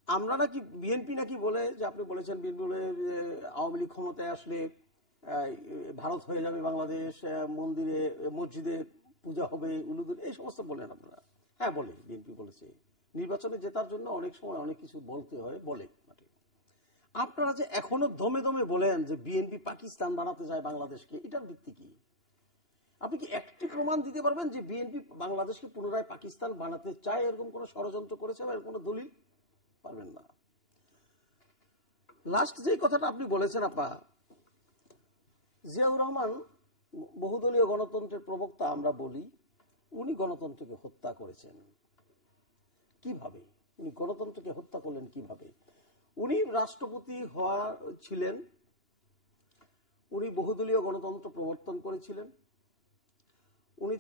আমরা নাকি বিএনপি নাকি বলে, যে আপনি বলেছেন বিএনপি বলে আওয়ামী লীগ ক্ষমতায় আসলে ভারত হয়ে যাবে বাংলাদেশ, মন্দিরে মসজিদে পূজা হবে, উলুদুল, এই সমস্ত বলেন আপনারা। হ্যাঁ বলে, বিএনপি বলেছে নির্বাচনে জেতার জন্য অনেক সময় অনেক কিছু বলতে হয়, বলে। আপনারা যে এখনো দমে দমে বলেন যে বিএনপি পাকিস্তান বানাতে যায় বাংলাদেশকে, এটার ভিত্তি কি? আপনি কি একটি প্রমাণ দিতে পারবেন যে বিএনপি বাংলাদেশকে পুনরায় পাকিস্তান বানাতে চায়, এরকম কোন ষড়যন্ত্র করেছে বা এরকম কোন দলিল? পারবেন না। লাস্ট যে কথাটা আপনি বলেছেন আপা, জিয়াউর রহমান বহুদলীয় গণতন্ত্রের প্রবক্তা আমরা বলি, উনি গণতন্ত্রকে হত্যা করেছেন কিভাবে? উনি গণতন্ত্রকে হত্যা করলেন কিভাবে? উনি রাষ্ট্রপতি হওয়া ছিলেন, উনি বহুদলীয় গণতন্ত্র প্রবর্তন করেছিলেন, উনি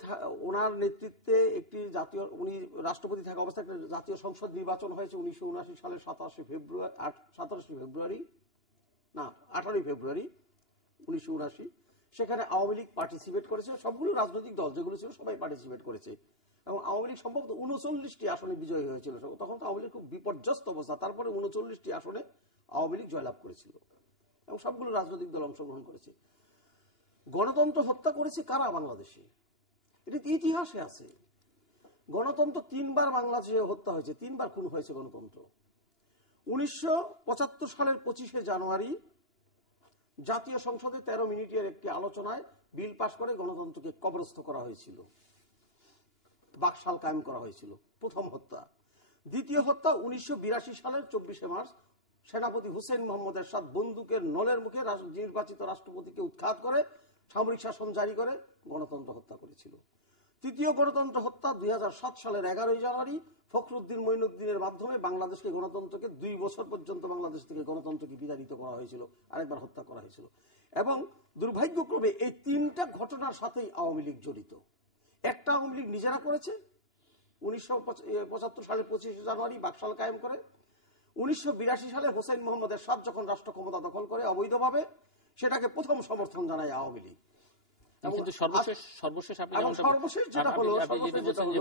ওনার নেতৃত্বে একটি জাতীয়, উনি রাষ্ট্রপতি থাকা অবস্থায় একটা জাতীয় সংসদ নির্বাচন হয়েছে 1979 সালের 18 ফেব্রুয়ারি 1979। সেখানে আওয়ামী লীগ পার্টিসিপেট করেছে, সবগুলো রাজনৈতিক দল যেগুলো ছিল সবাই পার্টিসিপেট করেছে, এবং আওয়ামী লীগ সম্ভবত 39টি আসনে বিজয়ী হয়েছিল। তখন তো আওয়ামী লীগ খুব বিপর্যস্ত অবস্থা, তারপরে 39টি আসনে আওয়ামী লীগ জয়লাভ করেছিল এবং সবগুলো রাজনৈতিক দল অংশগ্রহণ করেছে। গণতন্ত্র হত্যা করেছে কারা বাংলাদেশে? এটা ইতিহাসে আছে। গণতন্ত্র 3 বার বাংলাদেশে হত্যা হয়েছে, 3 বার খুন হয়েছে গণতন্ত্র। 1975 সালের 25শে জানুয়ারি জাতীয় সংসদে 13 মিনিটের একটি আলোচনায় বিল পাশ করে গণতন্ত্রকে কবরস্থ করা হয়েছিল, বাকশাল কায়েম করা হয়েছিল, প্রথম হত্যা। দ্বিতীয় হত্যা 1982 সালের 24শে মার্চ সেনাপতি হুসেইন মোহাম্মদ এরশাদ বন্দুকের নলের মুখে নির্বাচিত রাষ্ট্রপতিকে উৎখাত করে সামরিক শাসন জারি করে গণতন্ত্র হত্যা করেছিল। তৃতীয় গণতন্ত্র হত্যা 2007 সালের 11 জানুয়ারি ফখরুদ্দিন মঈনুদ্দিনের মাধ্যমে বাংলাদেশকে গণতন্ত্রকে 2 বছর পর্যন্ত বাংলাদেশ থেকে গণতন্ত্রকে বিতাড়িত করা হয়েছিল, আরেকবার হত্যা করা হয়েছিল। এবং দুর্ভাগ্যক্রমে এই 3টা ঘটনার সাথেই আওয়ামী লীগ জড়িত। একটা আওয়ামী লীগ নিজেরা করেছে 1975 সালের 25শে জানুয়ারি বাকশাল কায়েম করে। 1982 সালে হোসেন মোহাম্মদ এরশাদ যখন রাষ্ট্র ক্ষমতা দখল করে অবৈধভাবে, সেটাকে প্রথম সমর্থন জানায় আওয়ামী লীগ। সর্বশেষ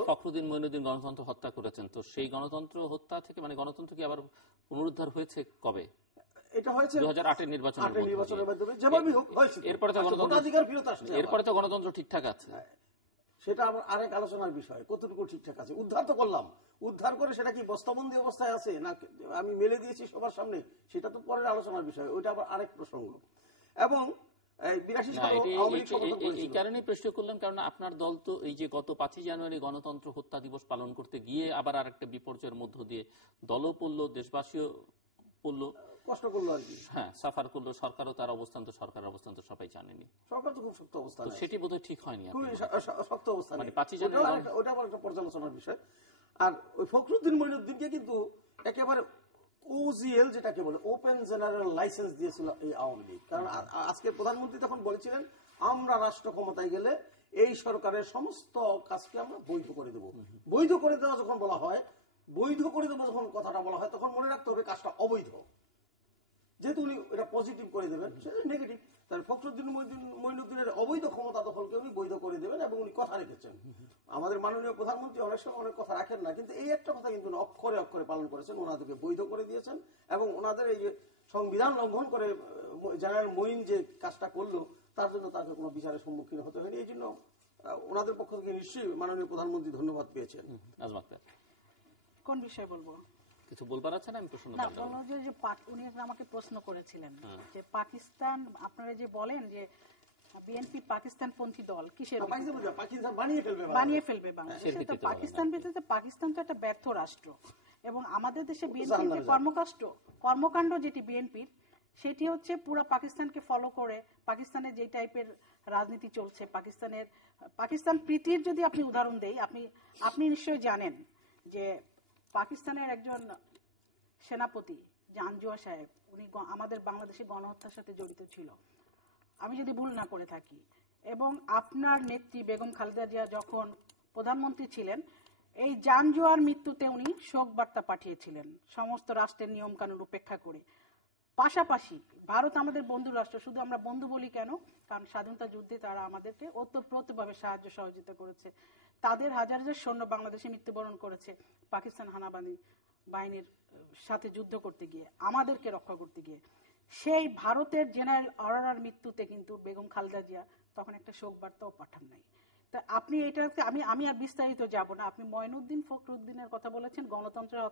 ফখরুদ্দিন মঈনুদ্দিন গণতন্ত্র হত্যা করেছেন, তো সেই গণতন্ত্র হত্যা থেকে মানে গণতন্ত্র কি আবার পুনরুদ্ধার হয়েছে কবে? এটা হয়েছে 2008 নির্বাচনের মাধ্যমে, যেভাবেই হোক হয়েছে। এরপরে তো গণতন্ত্র ঠিকঠাক আছে, সেটা আবার আরেক আলোচনার বিষয়, কতটুকু ঠিকঠাক আছে। উদ্ধার তো করলাম, উদ্ধার করে সেটা কি বস্তাবন্দি অবস্থায় আছে না আমি মেলে দিয়েছি সবার সামনে, সেটা তো পরের আলোচনার বিষয়, ওইটা আবার আরেক প্রসঙ্গ। এবং এই কারণেই প্রশ্ন করলাম, কারণ আপনার দল তো এই যে গত 5ই জানুয়ারি গণতন্ত্র হত্যা দিবস পালন করতে গিয়ে আবার আরেকটা বিপর্যয়ের মধ্য দিয়ে দলও পড়ল, দেশবাসীও পড়ল, কষ্ট করলো আর কি। হ্যাঁ, সাফার করলো, সরকারও তার অবস্থান তো, সরকারের অবস্থান তো সবাই জানেনি। সরকার তো খুব শক্ত অবস্থান, সেটি বোধহয় ঠিক হয়নি, খুবই শক্ত অবস্থান, মানে 5ই জানুয়ারি ওটা আবার একটা পর্যালোচনার বিষয়। আর ওই ফখরুদ্দিন মঈনুদ্দিনকে কিন্তু একেবারে ওজিএল যেটাকে বলে ওপেন জেনারেল লাইসেন্স দিয়েছিল এই আওয়ামী লীগ। কারণ আজকে প্রধানমন্ত্রী তখন বলেছিলেন আমরা রাষ্ট্র ক্ষমতায় গেলে এই সরকারের সমস্ত কাজকে আমরা বৈধ করে দেব। বৈধ করে দেওয়া যখন বলা হয়, বৈধ করে দেবো যখন কথাটা বলা হয়, তখন মনে রাখতে হবে কাজটা অবৈধ। যেহেতু উনি এটা পজিটিভ করে দেবেন, সেটা নেগেটিভ। তাহলে ফখরুদ্দিন মঈনুদ্দিনের অবৈধ ক্ষমতা দখলকে উনি বৈধ করে দেবেন এবং উনি কথা রেখেছেন। আমাদের মাননীয় প্রধানমন্ত্রী অনেক সময় অনেক কথা রাখেন না, কিন্তু এই একটা কথা কিন্তু অক্ষরে অক্ষরে পালন করেছেন, ওনাদেরকে বৈধ করে দিয়েছেন। এবং ওনাদের এই যে সংবিধান লঙ্ঘন করে জেনারেল মঈন যে কাজটা করলো, তার জন্য তাকে কোনো বিচারের সম্মুখীন হতে হয়নি। এই জন্য ওনাদের পক্ষ থেকে নিশ্চয়ই মাননীয় প্রধানমন্ত্রী ধন্যবাদ পেয়েছেন। কোন বিষয়ে বলবো? কিছু বলবার আছে না? আমি প্রশ্ন না, বলবো যে উনি আমাকে প্রশ্ন করেছিলেন যে পাকিস্তান, আপনারা যে বলেন যে বিএনপি পাকিস্তানপন্থী দল, কিসের পাকিস্তান বানিয়ে ফেলবে বাংলাদেশে? তো পাকিস্তান ব্যতীত পাকিস্তান তো একটা ব্যর্থ রাষ্ট্র, এবং আমাদের দেশে বিএনপির যে কর্মকাণ্ড যেটি বিএনপির, সেটি হচ্ছে পুরো পাকিস্তানকে ফলো করে পাকিস্তানের যে টাইপের রাজনীতি চলছে, পাকিস্তান প্রীতির যদি আপনি উদাহরণ দেই, আপনি নিশ্চয়ই জানেন যে পাকিস্তানের একজন সেনাপতি জাঞ্জুয়া সাহেব, উনি আমাদের বাংলাদেশে গণহত্যার সাথে জড়িত ছিল, আমি যদি ভুল না করে থাকি। এবং আপনার নেত্রী বেগম খালেদা জিয়া যখন প্রধানমন্ত্রী ছিলেন, এই জাঞ্জুয়ার মৃত্যুতে উনি শোক বার্তা পাঠিয়েছিলেন সমস্ত রাষ্ট্রের নিয়ম কানুন উপেক্ষা করে। পাশাপাশি ভারত আমাদের বন্ধু রাষ্ট্র, শুধু আমরা বন্ধু বলি কেন, কারণ স্বাধীনতা যুদ্ধে তারা আমাদেরকে ওতপ্রোতভাবে সাহায্য সহযোগিতা করেছে। তাদের হাজার হাজার সৈন্য বাংলাদেশে মৃত্যুবরণ করেছে পাকিস্তান বাহিনীর সাথে যুদ্ধ করতে গিয়ে, আমাদেরকে রক্ষা করতে গিয়ে। সেই ভারতের জেনারেল অরোরার মৃত্যুতে কিন্তু বেগম খালেদা জিয়া তখন একটা শোক বার্তাও পাঠান নাই। তা আপনি এটাকে আমি আর বিস্তারিত যাব না। আপনি মঈনুদ্দিন ফখরুদ্দিনের কথা বলেছেন, গণতন্ত্রের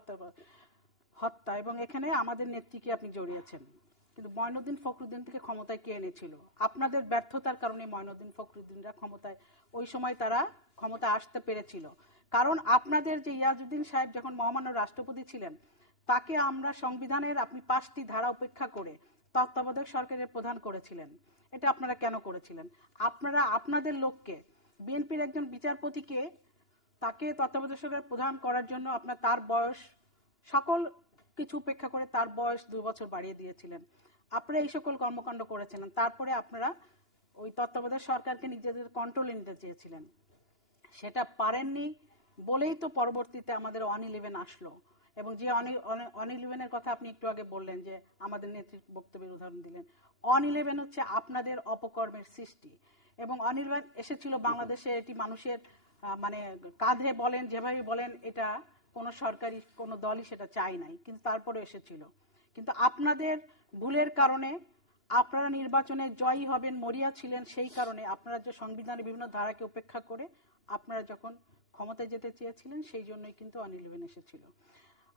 হত্যা, এবং এখানে আমাদের নেত্রীকে আপনি জড়িয়েছেন। কিন্তু মঈনুদ্দিন ফখরুদ্দিন থেকে ক্ষমতায় কে এনেছিল? আপনাদের ব্যর্থতার কারণে মঈনুদ্দিন ফখরুদ্দিনরা ওই সময় তারা ক্ষমতায় আসতে পেরেছিল। কারণ আপনাদের যে ইয়াজউদ্দিন সাহেব যখন মহামান্য রাষ্ট্রপতি ছিলেন, তাকে আমরা সংবিধানের আপনি 5টি ধারা উপেক্ষা করে তত্ত্বাবধায়ক সরকারের প্রধান করেছিলেন। এটা আপনারা কেন করেছিলেন? আপনারা আপনাদের লোককে, বিএনপির একজন বিচারপতিকে, তাকে তত্ত্বাবধায়ক সরকারের প্রধান করার জন্য তার বয়স, সকল কিছু উপেক্ষা করে তার বয়স 2 বছর বাড়িয়ে দিয়েছিলেন। আপনারা এই সকল কর্মকাণ্ড করেছিলেন। তারপরে আপনারা ওই তত্ত্বাবধায়ক সরকারকে নিজেদের কন্ট্রোলে নিতে চেয়েছিলেন, সেটা পারেননি বলেই তো পরবর্তীতে আমাদের 1-11 আসলো। এবং যে 1-11-এর কথা আপনি একটু আগে বললেন, যে আমাদের নেত্রীর বক্তব্যের উদাহরণ দিলেন, 1-11 হচ্ছে আপনাদের অপকর্মের সৃষ্টি। এবং 1-11 এসেছিল বাংলাদেশে, এটি মানুষের মানে কাঁধে বলেন, যেভাবে বলেন, এটা কোন সরকারি কোন দলই সেটা চাই নাই, কিন্তু তারপরে এসেছিল। কিন্তু আপনাদের ভুলের কারণে আপনারা নির্বাচনে জয়ী হবেন মরিয়া ছিলেন, সেই কারণে আপনারা যে সংবিধানের বিভিন্ন ধারাকে উপেক্ষা করে আপনারা যখন ক্ষমতায় যেতে চেয়েছিলেন, সেই জন্যই কিন্তু 1-11 এসেছিল।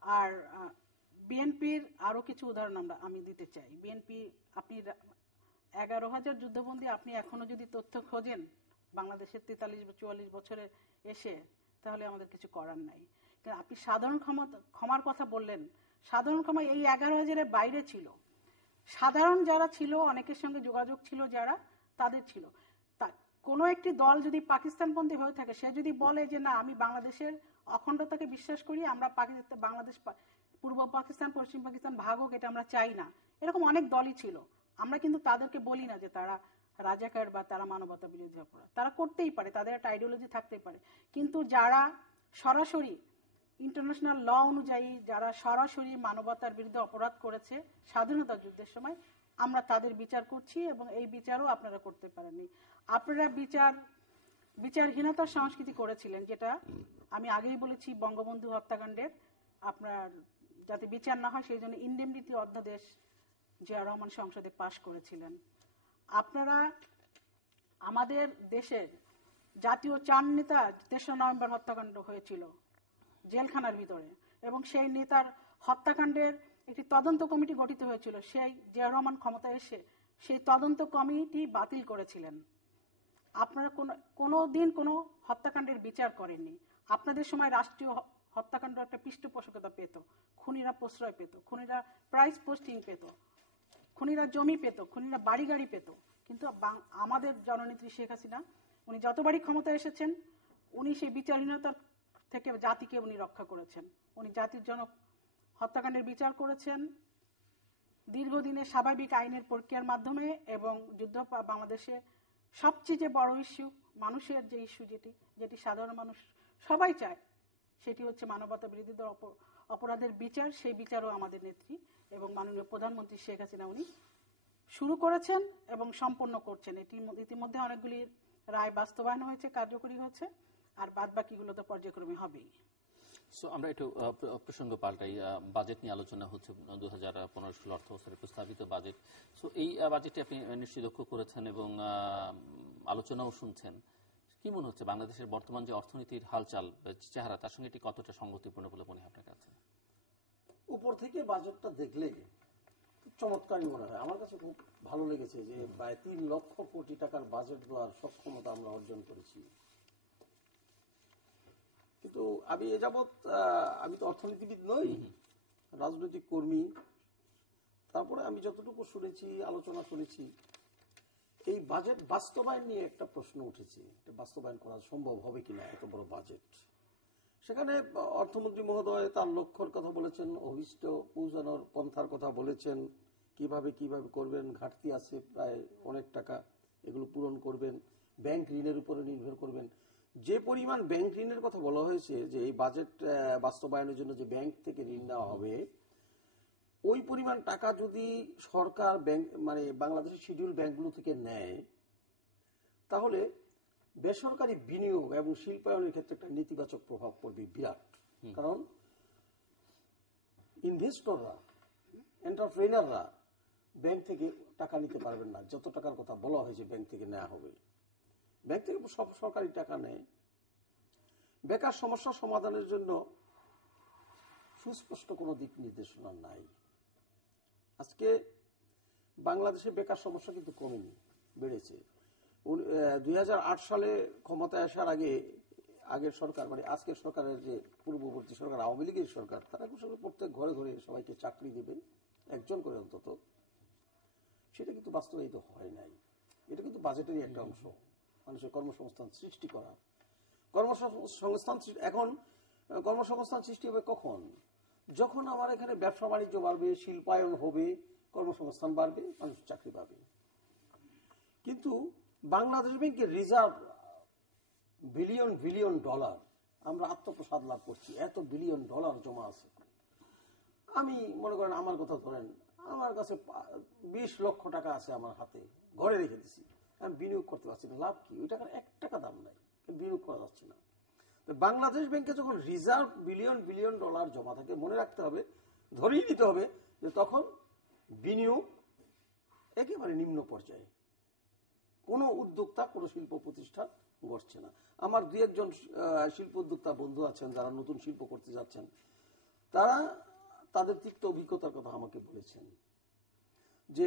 আর বিএনপির আরো কিছু উদাহরণ আমি দিতে চাই। বিএনপি, আপনি 11,000 যুদ্ধবন্দী, আপনি এখনো যদি তথ্য খোঁজেন বাংলাদেশের 43-44 বছরে এসে, তাহলে আমাদের কিছু করার নাই। আপনি সাধারণ ক্ষমার কথা বললেন, সাধারণ ক্ষমা এই 11,000-এর বাইরে ছিল। সাধারণ যারা ছিল, অনেকের সঙ্গে যোগাযোগ ছিল যারা, তাদের ছিল। কোন একটি দল যদি পাকিস্তানপন্থী হয়ে থাকে, সে যদি বলে যে না, আমি বাংলাদেশের অখণ্ডতাকে বিশ্বাস করি, আমরা বাংলাদেশ, পূর্ব পাকিস্তান পশ্চিম পাকিস্তান ভাগ হোক, এটা আমরা চাই না, এরকম অনেক দলই ছিল। আমরা কিন্তু তাদেরকে বলি না যে তারা রাজাকার বা তারা মানবতা বিরোধী অপরাধ, তারা করতেই পারে, তাদের একটা আইডিওলজি থাকতেই পারে। কিন্তু যারা সরাসরি ইন্টারন্যাশনাল ল অনুযায়ী যারা সরাসরি মানবতার বিরুদ্ধে অপরাধ করেছে স্বাধীনতা যুদ্ধের সময়, আমরা তাদের বিচার করছি, এবং এই বিচারও আপনারা করতে পারেননি। আপনারা বিচারহীনতার সংস্কৃতি করেছিলেন, যেটা আমি আগেই বলেছি, বঙ্গবন্ধু হত্যাকাণ্ডের আপনার যাতে বিচার না হয় সেই জন্য ইনডেমনিটি অধ্যাদেশ জিয়া রহমান সংসদে পাশ করেছিলেন। আপনারা আমাদের দেশের জাতীয় 4 নেতা 3রা নভেম্বর হত্যাকাণ্ড হয়েছিল জেলখানার ভিতরে, এবং সেই নেতার হত্যাকাণ্ডের একটি তদন্ত কমিটি গঠিত হয়েছিল। সেই জিয়া রহমান ক্ষমতায় এসে সেই তদন্ত কমিটি বাতিল করেছিলেন। আপনারা কোনোদিন কোনো হত্যাকাণ্ডের বিচার করেননি। আপনাদের সময় রাষ্ট্রীয় হত্যাকাণ্ড একটা পৃষ্ঠপোষকতা পেত, খুনিরা প্রশ্রয় পেত, খুনিরা প্রাইস পোস্টিং পেত, খুনিরা জমি পেত, খুনিরা বাড়ি গাড়ি পেত। কিন্তু আমাদের জননেত্রী শেখ হাসিনা, উনি যতবারই ক্ষমতায় এসেছেন, উনি সেই বিচারহীনতার থেকে জাতিকে উনি রক্ষা করেছেন। উনি জাতির জনক হত্যাকাণ্ডের বিচার করেছেন দীর্ঘদিনের স্বাভাবিক আইনের প্রক্রিয়ার মাধ্যমে, এবং যুদ্ধ বাংলাদেশে সবচেয়ে যে বড় ইস্যু, মানুষের যে ইস্যু, যেটি সাধারণ মানুষ সবাই চায়, সেটি হচ্ছে মানবতা বিরোধী অপরাধের বিচার। সেই বিচারও আমাদের নেত্রী এবং মাননীয় প্রধানমন্ত্রী শেখ হাসিনা উনি শুরু করেছেন এবং সম্পন্ন করছেন। ইতিমধ্যে অনেকগুলি রায় বাস্তবায়ন হয়েছে, কার্যকরী হয়েছে, আর বাদ বাকিগুলো তো পর্যায়ক্রমে হবেই। সো আমরা একটু প্রসঙ্গ পাল্টাই। বাজেট নিয়ে আলোচনা হচ্ছে, 2015-16 অর্থ বছরের প্রস্তাবিত বাজেট। সো এই বাজেটটি আপনি নিশ্চয়ই লক্ষ্য করেছেন এবং আলোচনাও শুনছেন। কি মনে হচ্ছে বাংলাদেশের বর্তমান যে অর্থনীতির হালচাল চেহারা, তার সঙ্গে এটি কতটা সঙ্গতিপূর্ণ বলে মনে হয় আপনার কাছে? উপর থেকে বাজেটটা দেখলে চমৎকারই মনে হয়। আমার কাছে খুব ভালো লেগেছে যে প্রায় 3 লক্ষ কোটি টাকার বাজেট দেওয়ার সক্ষমতা আমরা অর্জন করেছি। কিন্তু আমি এ যাবৎ আমি তো অর্থনীতিবিদ নই, রাজনৈতিক কর্মী। তারপরে আমি যতটুকু শুনেছি, আলোচনা শুনেছি, এই বাজেট বাস্তবায়ন নিয়ে একটা প্রশ্ন উঠেছে, এটা বাস্তবায়ন করা সম্ভব হবে কিনা এত বড় বাজেট। সেখানে অর্থমন্ত্রী মহোদয় তার লক্ষ্যর কথা বলেছেন, অভিষ্ট পৌঁছানোর পন্থার কথা বলেছেন, কিভাবে কিভাবে করবেন, ঘাটতি আছে প্রায় অনেক টাকা, এগুলো পূরণ করবেন, ব্যাংক ঋণের উপরে নির্ভর করবেন। যে পরিমাণ ব্যাংক ঋণের কথা বলা হয়েছে যে এই বাজেট বাস্তবায়নের জন্য যে ব্যাংক থেকে ঋণ নেওয়া হবে, ওই পরিমাণ টাকা যদি সরকার ব্যাংক মানে বাংলাদেশের শিডিউল ব্যাংকগুলো থেকে নেয়, তাহলে বেসরকারি বিনিয়োগ এবং শিল্পায়নের ক্ষেত্রে একটা নেতিবাচক প্রভাব পড়বে বিরাট। কারণ ইনভেস্টররা, এন্টারপ্রেনাররা ব্যাংক থেকে টাকা নিতে পারবেন না। যত টাকার কথা বলা হয়েছে ব্যাংক থেকে নেওয়া হবে, ব্যাংক থেকে সব সরকারি টাকা নেয়। বেকার সমস্যা সমাধানের জন্য সুস্পষ্ট কোনো দিক নির্দেশনা নাই। আজকে বাংলাদেশে বেকার সমস্যা কিন্তু কমেনি, বেড়েছে। 2008 সালে ক্ষমতায় আসার আগের সরকার মানে আজকের সরকারের যে পূর্ববর্তী সরকার, আওয়ামী লীগের সরকার, তারা প্রত্যেক ঘরে ঘরে সবাইকে চাকরি দেবেন, একজন করে অন্তত, সেটা কিন্তু বাস্তবায়িত হয় নাই। এটা কিন্তু বাজেটেরই একটা অংশ, মানুষের কর্মসংস্থান সৃষ্টি করা। কর্মসংস্থান এখন কর্মসংস্থান সৃষ্টি হবে কখন? যখন আমার এখানে ব্যবসা বাণিজ্য বাড়বে, শিল্পায়ন হবে, কর্মসংস্থান বাড়বে, মানুষ চাকরি পাবে। কিন্তু বাংলাদেশ ব্যাংকের রিজার্ভ বিলিয়ন বিলিয়ন ডলার, আমরা আত্মপ্রসাদ লাভ করছি, এত বিলিয়ন ডলার জমা আছে। আমি মনে করেন আমার কথা ধরেন, আমার কাছে 20 লক্ষ টাকা আছে আমার হাতে, ঘরে রেখে দিছি, আমি বিনিয়োগ করতে পারছি না। লাভ কি? ওই টাকার 1 টাকা দাম নাই, বিনিয়োগ করা যাচ্ছে না। বাংলাদেশ ব্যাংকে যখন রিজার্ভ বিলিয়ন বিলিয়ন ডলার জমা থাকে, মনে রাখতে হবে, ধরেই নিতে হবে যে তখন বিনিয়োগ একেবারে নিম্ন পর্যায়ে। কোনো উদ্যোক্তা, কোনো শিল্প প্রতিষ্ঠান গড়ছে না। আমার 2-1 শিল্প উদ্যোক্তা বন্ধু আছেন যারা নতুন শিল্প করতে যাচ্ছেন, তারা তাদের তিক্ত অভিজ্ঞতার কথা আমাকে বলেছেন যে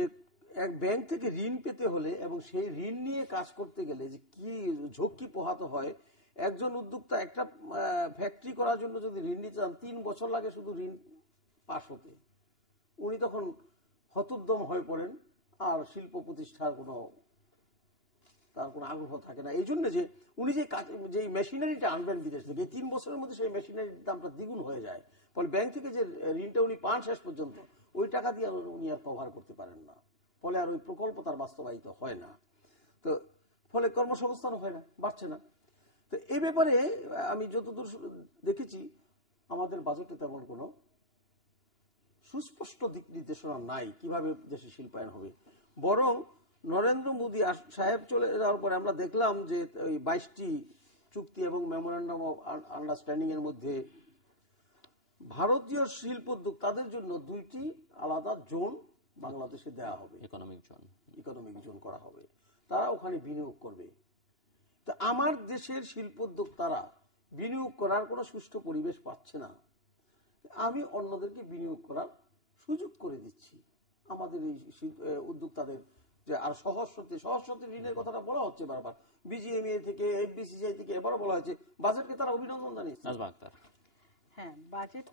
এক ব্যাংক থেকে ঋণ পেতে হলে এবং সেই ঋণ নিয়ে কাজ করতে গেলে যে কি ঝক্কি পোহাতে হয়। একজন উদ্যোক্তা একটা ফ্যাক্টরি করার জন্য যদি ঋণ নিতে চান, 3 বছর লাগে শুধু ঋণ পাস হতে। উনি তখন হতোদ্যম হয়ে পড়েন, আর শিল্প প্রতিষ্ঠার তার কোনো আগ্রহ থাকে না। এই জন্য যে উনি যে মেশিনারিটা আনবেন বিদেশ থেকে, 3 বছরের মধ্যে সেই মেশিনারির দামটা দ্বিগুণ হয়ে যায়। ফলে ব্যাংক থেকে যে ঋণটা উনি পান শেষ পর্যন্ত, ওই টাকা দিয়ে উনি আর কভার করতে পারেন না। ফলে আর ওই প্রকল্প তার বাস্তবায়িত হয় না। তো ফলে কর্মসংস্থান হয় না, বাড়ছে না। তো এই ব্যাপারে আমি যতদূর দেখেছি, আমাদের বাজেটে তেমন কোনো সুস্পষ্ট দিক নির্দেশনা নাই কিভাবে দেশে শিল্পায়ন হবে। বরং নরেন্দ্র মোদী সাহেব চলে যাওয়ার পরে আমরা দেখলাম যে ওই 22টি চুক্তি এবং মেমোরেন্ডাম অফ আন্ডারস্ট্যান্ডিং এর মধ্যে ভারতীয় শিল্প উদ্যোগ তাদের জন্য 2টি আলাদা জোন বাংলাদেশে দেওয়া হবে, ইকোনমিক জোন করা হবে। তারা ওখানে বিনিয়োগ করবে। তো আমার দেশের শিল্প উদ্যোক্তারা বিনিয়োগ করার কোনো সুষ্ঠু পরিবেশ পাচ্ছে না। আমি অন্যদেরকে বিনিয়োগ করার সুযোগ করে দিচ্ছি। আমাদের এই উদ্যোক্তাদের যে আর সহজ সত্যি ঋণের কথাটা বলা হচ্ছে বারবার, বিজিএমইএ থেকে, এফবিসিসিআই থেকে এবারও বলা হয়েছে, বাজেটকে তারা অভিনন্দন জানিয়েছে। হ্যাঁ, বাজেট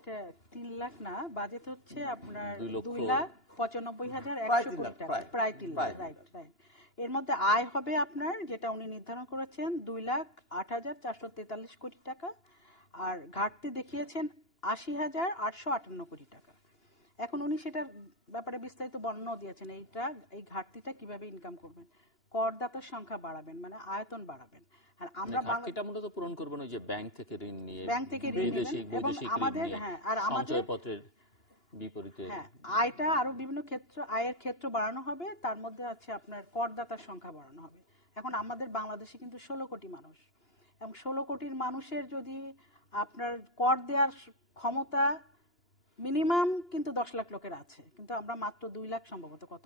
3 লাখ না, বাজেট হচ্ছে আপনার 2,95,100 কোটি টাকা, প্রায় 3 লাখ। রাইট। এর মধ্যে আয় হবে আপনার, যেটা উনি নির্ধারণ করেছেন, 2,08,443 কোটি টাকা, আর ঘাটতি দেখিয়েছেন 80,858 কোটি টাকা। এখন উনি সেটার ব্যাপারে বিস্তারিত বর্ণনা দিয়েছেন, এই ঘাটতিটা কিভাবে ইনকাম করবেন। করদাতার সংখ্যা বাড়াবেন, মানে আয়তন বাড়াবেন। আর আমরা ঘাটতিটা মূলত পূরণ করবেন ওই যে ব্যাংক থেকে ঋণ নিয়ে, বৈদেশিক আমাদের সঞ্চয়পত্রের বিপরীতে আয়টা আরো বিভিন্ন ক্ষেত্র, আয়ের ক্ষেত্র বাড়ানো হবে। তার মধ্যে আছে আপনার করদাতার সংখ্যা বাড়ানো হবে। এখন আমাদের বাংলাদেশে কিন্তু 16 কোটি মানুষ, এবং 16 কোটির মানুষের যদি আপনার কর দেওয়ার ক্ষমতা মিনিমাম কিন্তু 10 লাখ লোকের আছে, কিন্তু আমরা মাত্র 2 লাখ সম্ভবত কত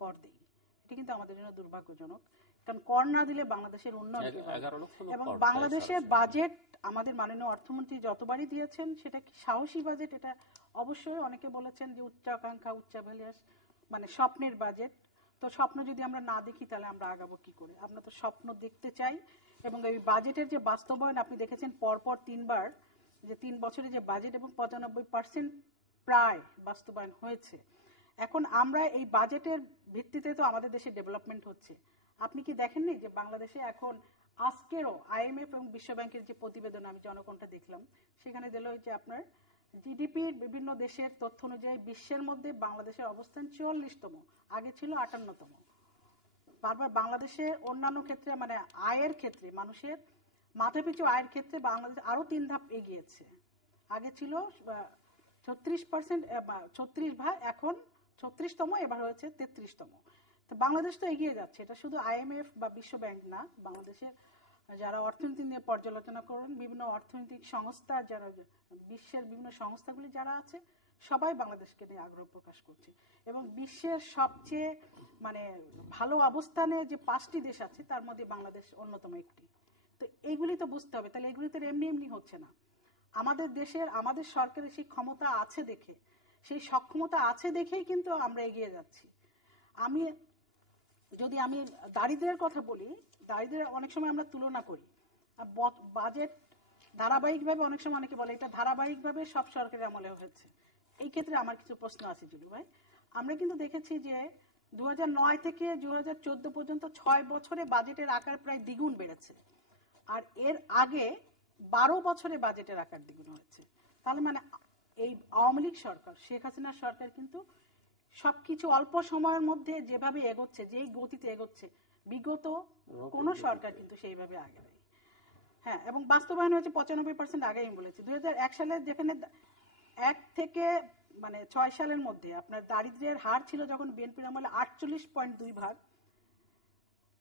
কর দিই। এটা কিন্তু আমাদের জন্য দুর্ভাগ্যজনক। কারণ কর না দিলে বাংলাদেশের উন্নয়ন কি হবে? 11 লক্ষ লোক এবং কর দেয় বাংলাদেশের সরাসরি। বাজেট আমাদের মাননীয় অর্থমন্ত্রী যতবারই দিয়েছেন সেটা কি সাহসী বাজেট? এটা অবশ্যই অনেকে বলেছেন যে উচ্চাকাঙ্ক্ষা উচ্চাভিলাষ, মানে স্বপ্নের বাজেট। তো স্বপ্ন যদি আমরা না দেখি তাহলে আমরা আগাবো কি করে? আমরা তো স্বপ্ন দেখতে চাই, এবং এই বাজেটের যে বাস্তবায়ন আপনি দেখেছেন পরপর 3 বার, যে 3 বছরে যে বাজেট, এবং 95% প্রায় বাস্তবায়ন হয়েছে। এখন আমরা এই বাজেটের ভিত্তিতে তো আমাদের দেশে ডেভেলপমেন্ট হচ্ছে। আপনি কি দেখেননি যে বাংলাদেশে এখন আজকেরও আইএমএফ এবং বিশ্ব ব্যাংকের যে প্রতিবেদন আমি জনকণ্ঠে দেখলাম, সেখানে দিল যে আপনার জিডিপির বিভিন্ন দেশের তথ্য অনুযায়ী বিশ্বের মধ্যে বাংলাদেশের অবস্থান 44তম, আগে ছিল 58তম। বারবার বাংলাদেশের অন্যান্য ক্ষেত্রে, মানে আয়ের ক্ষেত্রে, মানুষের মাথাপিছু আয়ের ক্ষেত্রে বাংলাদেশ আরো 3 ধাপ এগিয়েছে। আগে ছিল 36%, 36 ভাগ, এখন 36তম, এবার হয়েছে 33তম। তো বাংলাদেশ তো এগিয়ে যাচ্ছে। এটা শুধু আইএমএফ বা বিশ্ব ব্যাংক না, বাংলাদেশের যারা অর্থনীতি নিয়ে পর্যালোচনা করেন, বিভিন্ন অর্থনৈতিক সংস্থা, যারা বিশ্বের বিভিন্ন সংস্থাগুলি যারা আছে, সবাই বাংলাদেশকে নিয়ে আগ্রহ প্রকাশ করছে। এবং বিশ্বের সবচেয়ে মানে ভালো অবস্থানে যে 5টি দেশ আছে তার মধ্যে বাংলাদেশ অন্যতম একটি। তো এইগুলি তো বুঝতে হবে, তাহলে এগুলি তো এমনি এমনি হচ্ছে না। আমাদের দেশের, আমাদের সরকারের সেই ক্ষমতা আছে দেখে, সেই সক্ষমতা আছে দেখেই কিন্তু আমরা এগিয়ে যাচ্ছি। আমি দারিদ্র্যের কথা বলি, দারিদ্র্যের অনেক সময় আমরা তুলনা করি। বাজেট ধারাবাহিকভাবে, অনেক সময় অনেকে বলে এটা ধারাবাহিকভাবে সব সরকারের আমলে হয়েছে। এই ক্ষেত্রে আমার কিছু প্রশ্ন আছে জুলু ভাই। আমরা কিন্তু দেখেছি যে 2009 থেকে 2014 পর্যন্ত 6 বছরে বাজেটের আকার প্রায় দ্বিগুণ বেড়েছে, আর এর আগে 12 বছরে বাজেটের আকার দ্বিগুণ হয়েছে। তাহলে মানে এই আওয়ামী লীগ সরকার, শেখ হাসিনার সরকার কিন্তু সবকিছু অল্প সময়ের মধ্যে যেভাবে এগোচ্ছে, যেই গতিতে এগোচ্ছে, বিগত কোন সরকার কিন্তু সেইভাবে আগে নেই। হ্যাঁ, এবং বাস্তবায়ন হয়েছে 95%। আগে আমি বলেছি 2001 সালে, যেখানে 1 থেকে মানে 6 সালের মধ্যে আপনার দারিদ্র্যের হার ছিল যখন বিএনপির আমলে 48.2 ভাগ,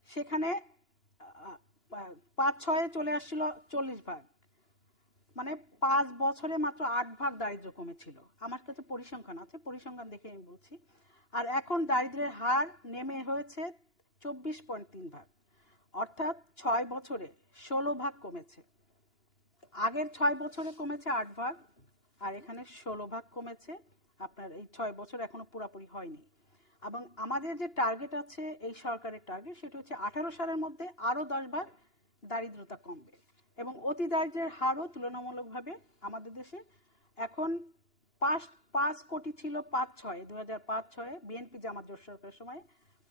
সেখানে 5-6 চলে আসছিল 40 ভাগ, মানে 5 বছরে মাত্র 8 ভাগ দারিদ্র্য কমেছিল। আমার কাছে পরিসংখ্যান আছে, পরিসংখ্যান দেখে আমি বলছি। আর এখন দারিদ্র্যের হার নেমে হয়েছে 24.3 ভাগ, অর্থাৎ 6 বছরে 16 ভাগ কমেছে। আগের 6 বছরে কমেছে 8 ভাগ, আর এখানে 16 ভাগ কমেছে। আপনার এই 6 বছর এখনো পুরাপুরি হয়নি। এবং আমাদের যে টার্গেট আছে, এই সরকারের টার্গেট, সেটা হচ্ছে 18 সালের মধ্যে আরো 10 ভাগ দারিদ্রতা কমবে। এবং অতি দারিদ্র্যের হারও তুলনামূলকভাবে আমাদের দেশে এখন 5 কোটি ছিল 5-6, 2005-06 বিএনপি জামাত জোট সরকারের সময়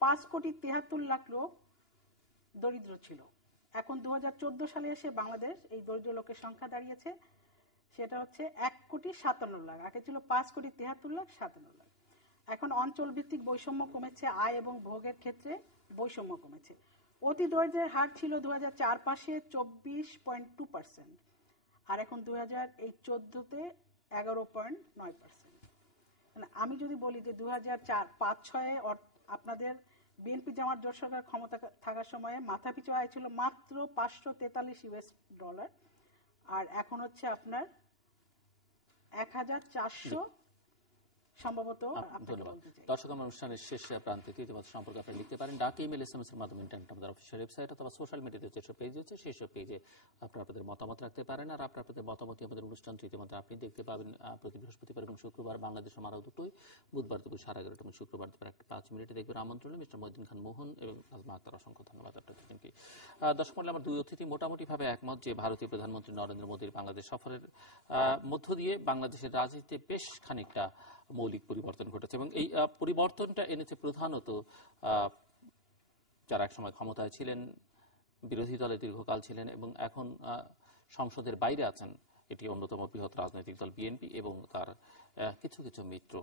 5,73,00,000 লোক দরিদ্র ছিল। এখন 2014 সালে এসে বাংলাদেশ এই দরিদ্র লোকের সংখ্যা দাঁড়িয়েছে, সেটা হচ্ছে 1,57,00,000। আগে ছিল 5,73,57,00,000। এখন অঞ্চল ভিত্তিক বৈষম্য কমেছে, আয় এবং ভোগের ক্ষেত্রে বৈষম্য কমেছে। অতি দরিদ্রের হার ছিল 2004-05 24.2%, আর এখন 2014-তে 11.9%। আমি যদি বলি যে 2004-05-06 আপনাদের বিএনপি জামাত জোট সরকার ক্ষমতা থাকার সময়ে মাথাপিছু আয় ছিল মাত্র $543, আর এখন হচ্ছে আপনার 1,400 সম্ভবত। ধন্যবাদ। দর্শক, আমার অনুষ্ঠানের শেষ প্রান্তে তৃতীয় সম্পর্কে আপনি লিখতে পারেন ডাক, ইমেল, SMS এর মাধ্যমে, ইন্টারনেট, আমাদের অফিসিয়াল ওয়েবসাইট অথবা সোশ্যাল মিডিয়াতে যেসব পেজ আছে সেই সব পেজে আপনারা আপনাদের মতামত রাখতে পারেন। আর আপনাদের মতামতই আমাদের অনুষ্ঠান তৃতীয় মাত্রা আপনি দেখতে পাবেন প্রতি বৃহস্পতিবার এবং শুক্রবার বাংলাদেশের মারা দুটোই, বুধবার দুপুর 11:30 এবং শুক্রবার দুপুর 1:05 দেখবেন আমন্ত্রণ মিস্টার মহিউদ্দিন খান মোহন এবং নাজমা আক্তার। অসংখ্য ধন্যবাদ আপনাদের তিনকে। দর্শক মণ্ডলী, আমার দুই অতিথি মোটামুটিভাবে একমত যে ভারতীয় প্রধানমন্ত্রী নরেন্দ্র মোদীর বাংলাদেশ সফরের মধ্য দিয়ে বাংলাদেশের রাজনীতিতে বেশ খানিকটা মৌলিক পরিবর্তন ঘটেছে, এবং এই পরিবর্তনটা এনেছে প্রধানত যারা একসময় ক্ষমতায় ছিলেন, বিরোধী দলে দীর্ঘকাল ছিলেন এবং এখন সংসদের বাইরে আছেন, এটি অন্যতম বৃহৎ রাজনৈতিক দল বিএনপি এবং তার কিছু কিছু মিত্র।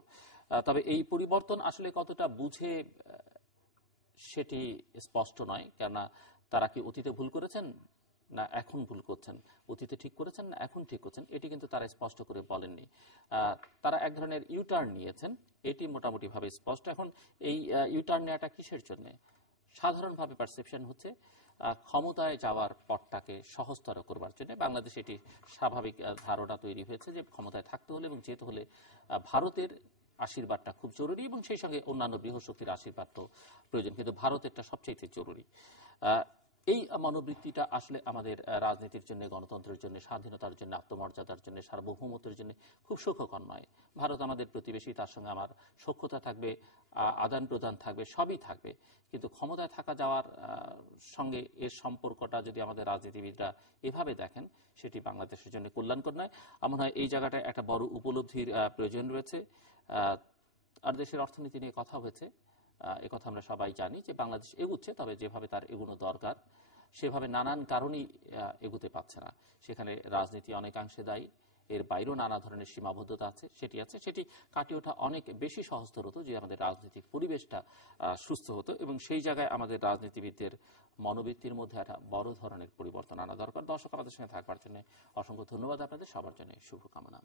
তবে এই পরিবর্তন আসলে কতটা বুঝে সেটি স্পষ্ট নয়, কেননা তারা কি অতীতে ভুল করেছেন না এখন ভুল করছেন, অতীতে ঠিক করেছেন না এখন ঠিক করছেন, এটি কিন্তু তারা স্পষ্ট করে বলেননি। তারা এক ধরনের ইউটার্ন নিয়েছেন, এটি মোটামুটি ভাবে স্পষ্ট। এখন এই ইউটার্ন নেওয়াটা কিসের জন্য? সাধারণভাবে পারসেপশন হচ্ছে ক্ষমতায় যাওয়ার পথটাকে সহজতর করবার জন্য। বাংলাদেশে এটি স্বাভাবিক ধারণা তৈরি হয়েছে যে ক্ষমতায় থাকতে হলে এবং যেতে হলে ভারতের আশীর্বাদটা খুব জরুরি এবং সেই সঙ্গে অন্যান্য বৃহস্পতির আশীর্বাদ তো প্রয়োজন, কিন্তু ভারতেরটা সবচাইতে জরুরি। এই মনোবৃত্তিটা আসলে আমাদের রাজনীতির জন্য, গণতন্ত্রের জন্য, স্বাধীনতার জন্য, আত্মমর্যাদার জন্য, সার্বভৌমত্বের জন্য খুব সুখকর নয়। ভারত আমাদের প্রতিবেশী, তার সঙ্গে আমার সখ্যতা থাকবে, আদান প্রদান থাকবে, সবই থাকবে, কিন্তু ক্ষমতায় থাকা যাওয়ার সঙ্গে এর সম্পর্কটা যদি আমাদের রাজনীতিবিদরা এভাবে দেখেন, সেটি বাংলাদেশের জন্য কল্যাণকর নয়। আমার হয় এই জায়গাটায় একটা বড় উপলব্ধির প্রয়োজন রয়েছে। আর দেশের অর্থনীতি নিয়ে কথা হয়েছে, একথা আমরা সবাই জানি যে বাংলাদেশ এগুচ্ছে, তবে যেভাবে তার এগুনো দরকার সেভাবে নানান কারণেই এগুতে পারছে না। সেখানে রাজনীতি অনেকাংশে দায়ী, এর বাইরেও নানা ধরনের সীমাবদ্ধতা আছে, সেটি কাটিয়ে ওঠা অনেক বেশি সহজতর হতো যে আমাদের রাজনৈতিক পরিবেশটা সুস্থ হতো, এবং সেই জায়গায় আমাদের রাজনীতিবিদদের মনোবৃত্তির মধ্যে একটা বড় ধরনের পরিবর্তন আনা দরকার। দর্শক, আমাদের সঙ্গে থাকবার জন্য অসংখ্য ধন্যবাদ, আপনাদের সবার জন্য শুভকামনা।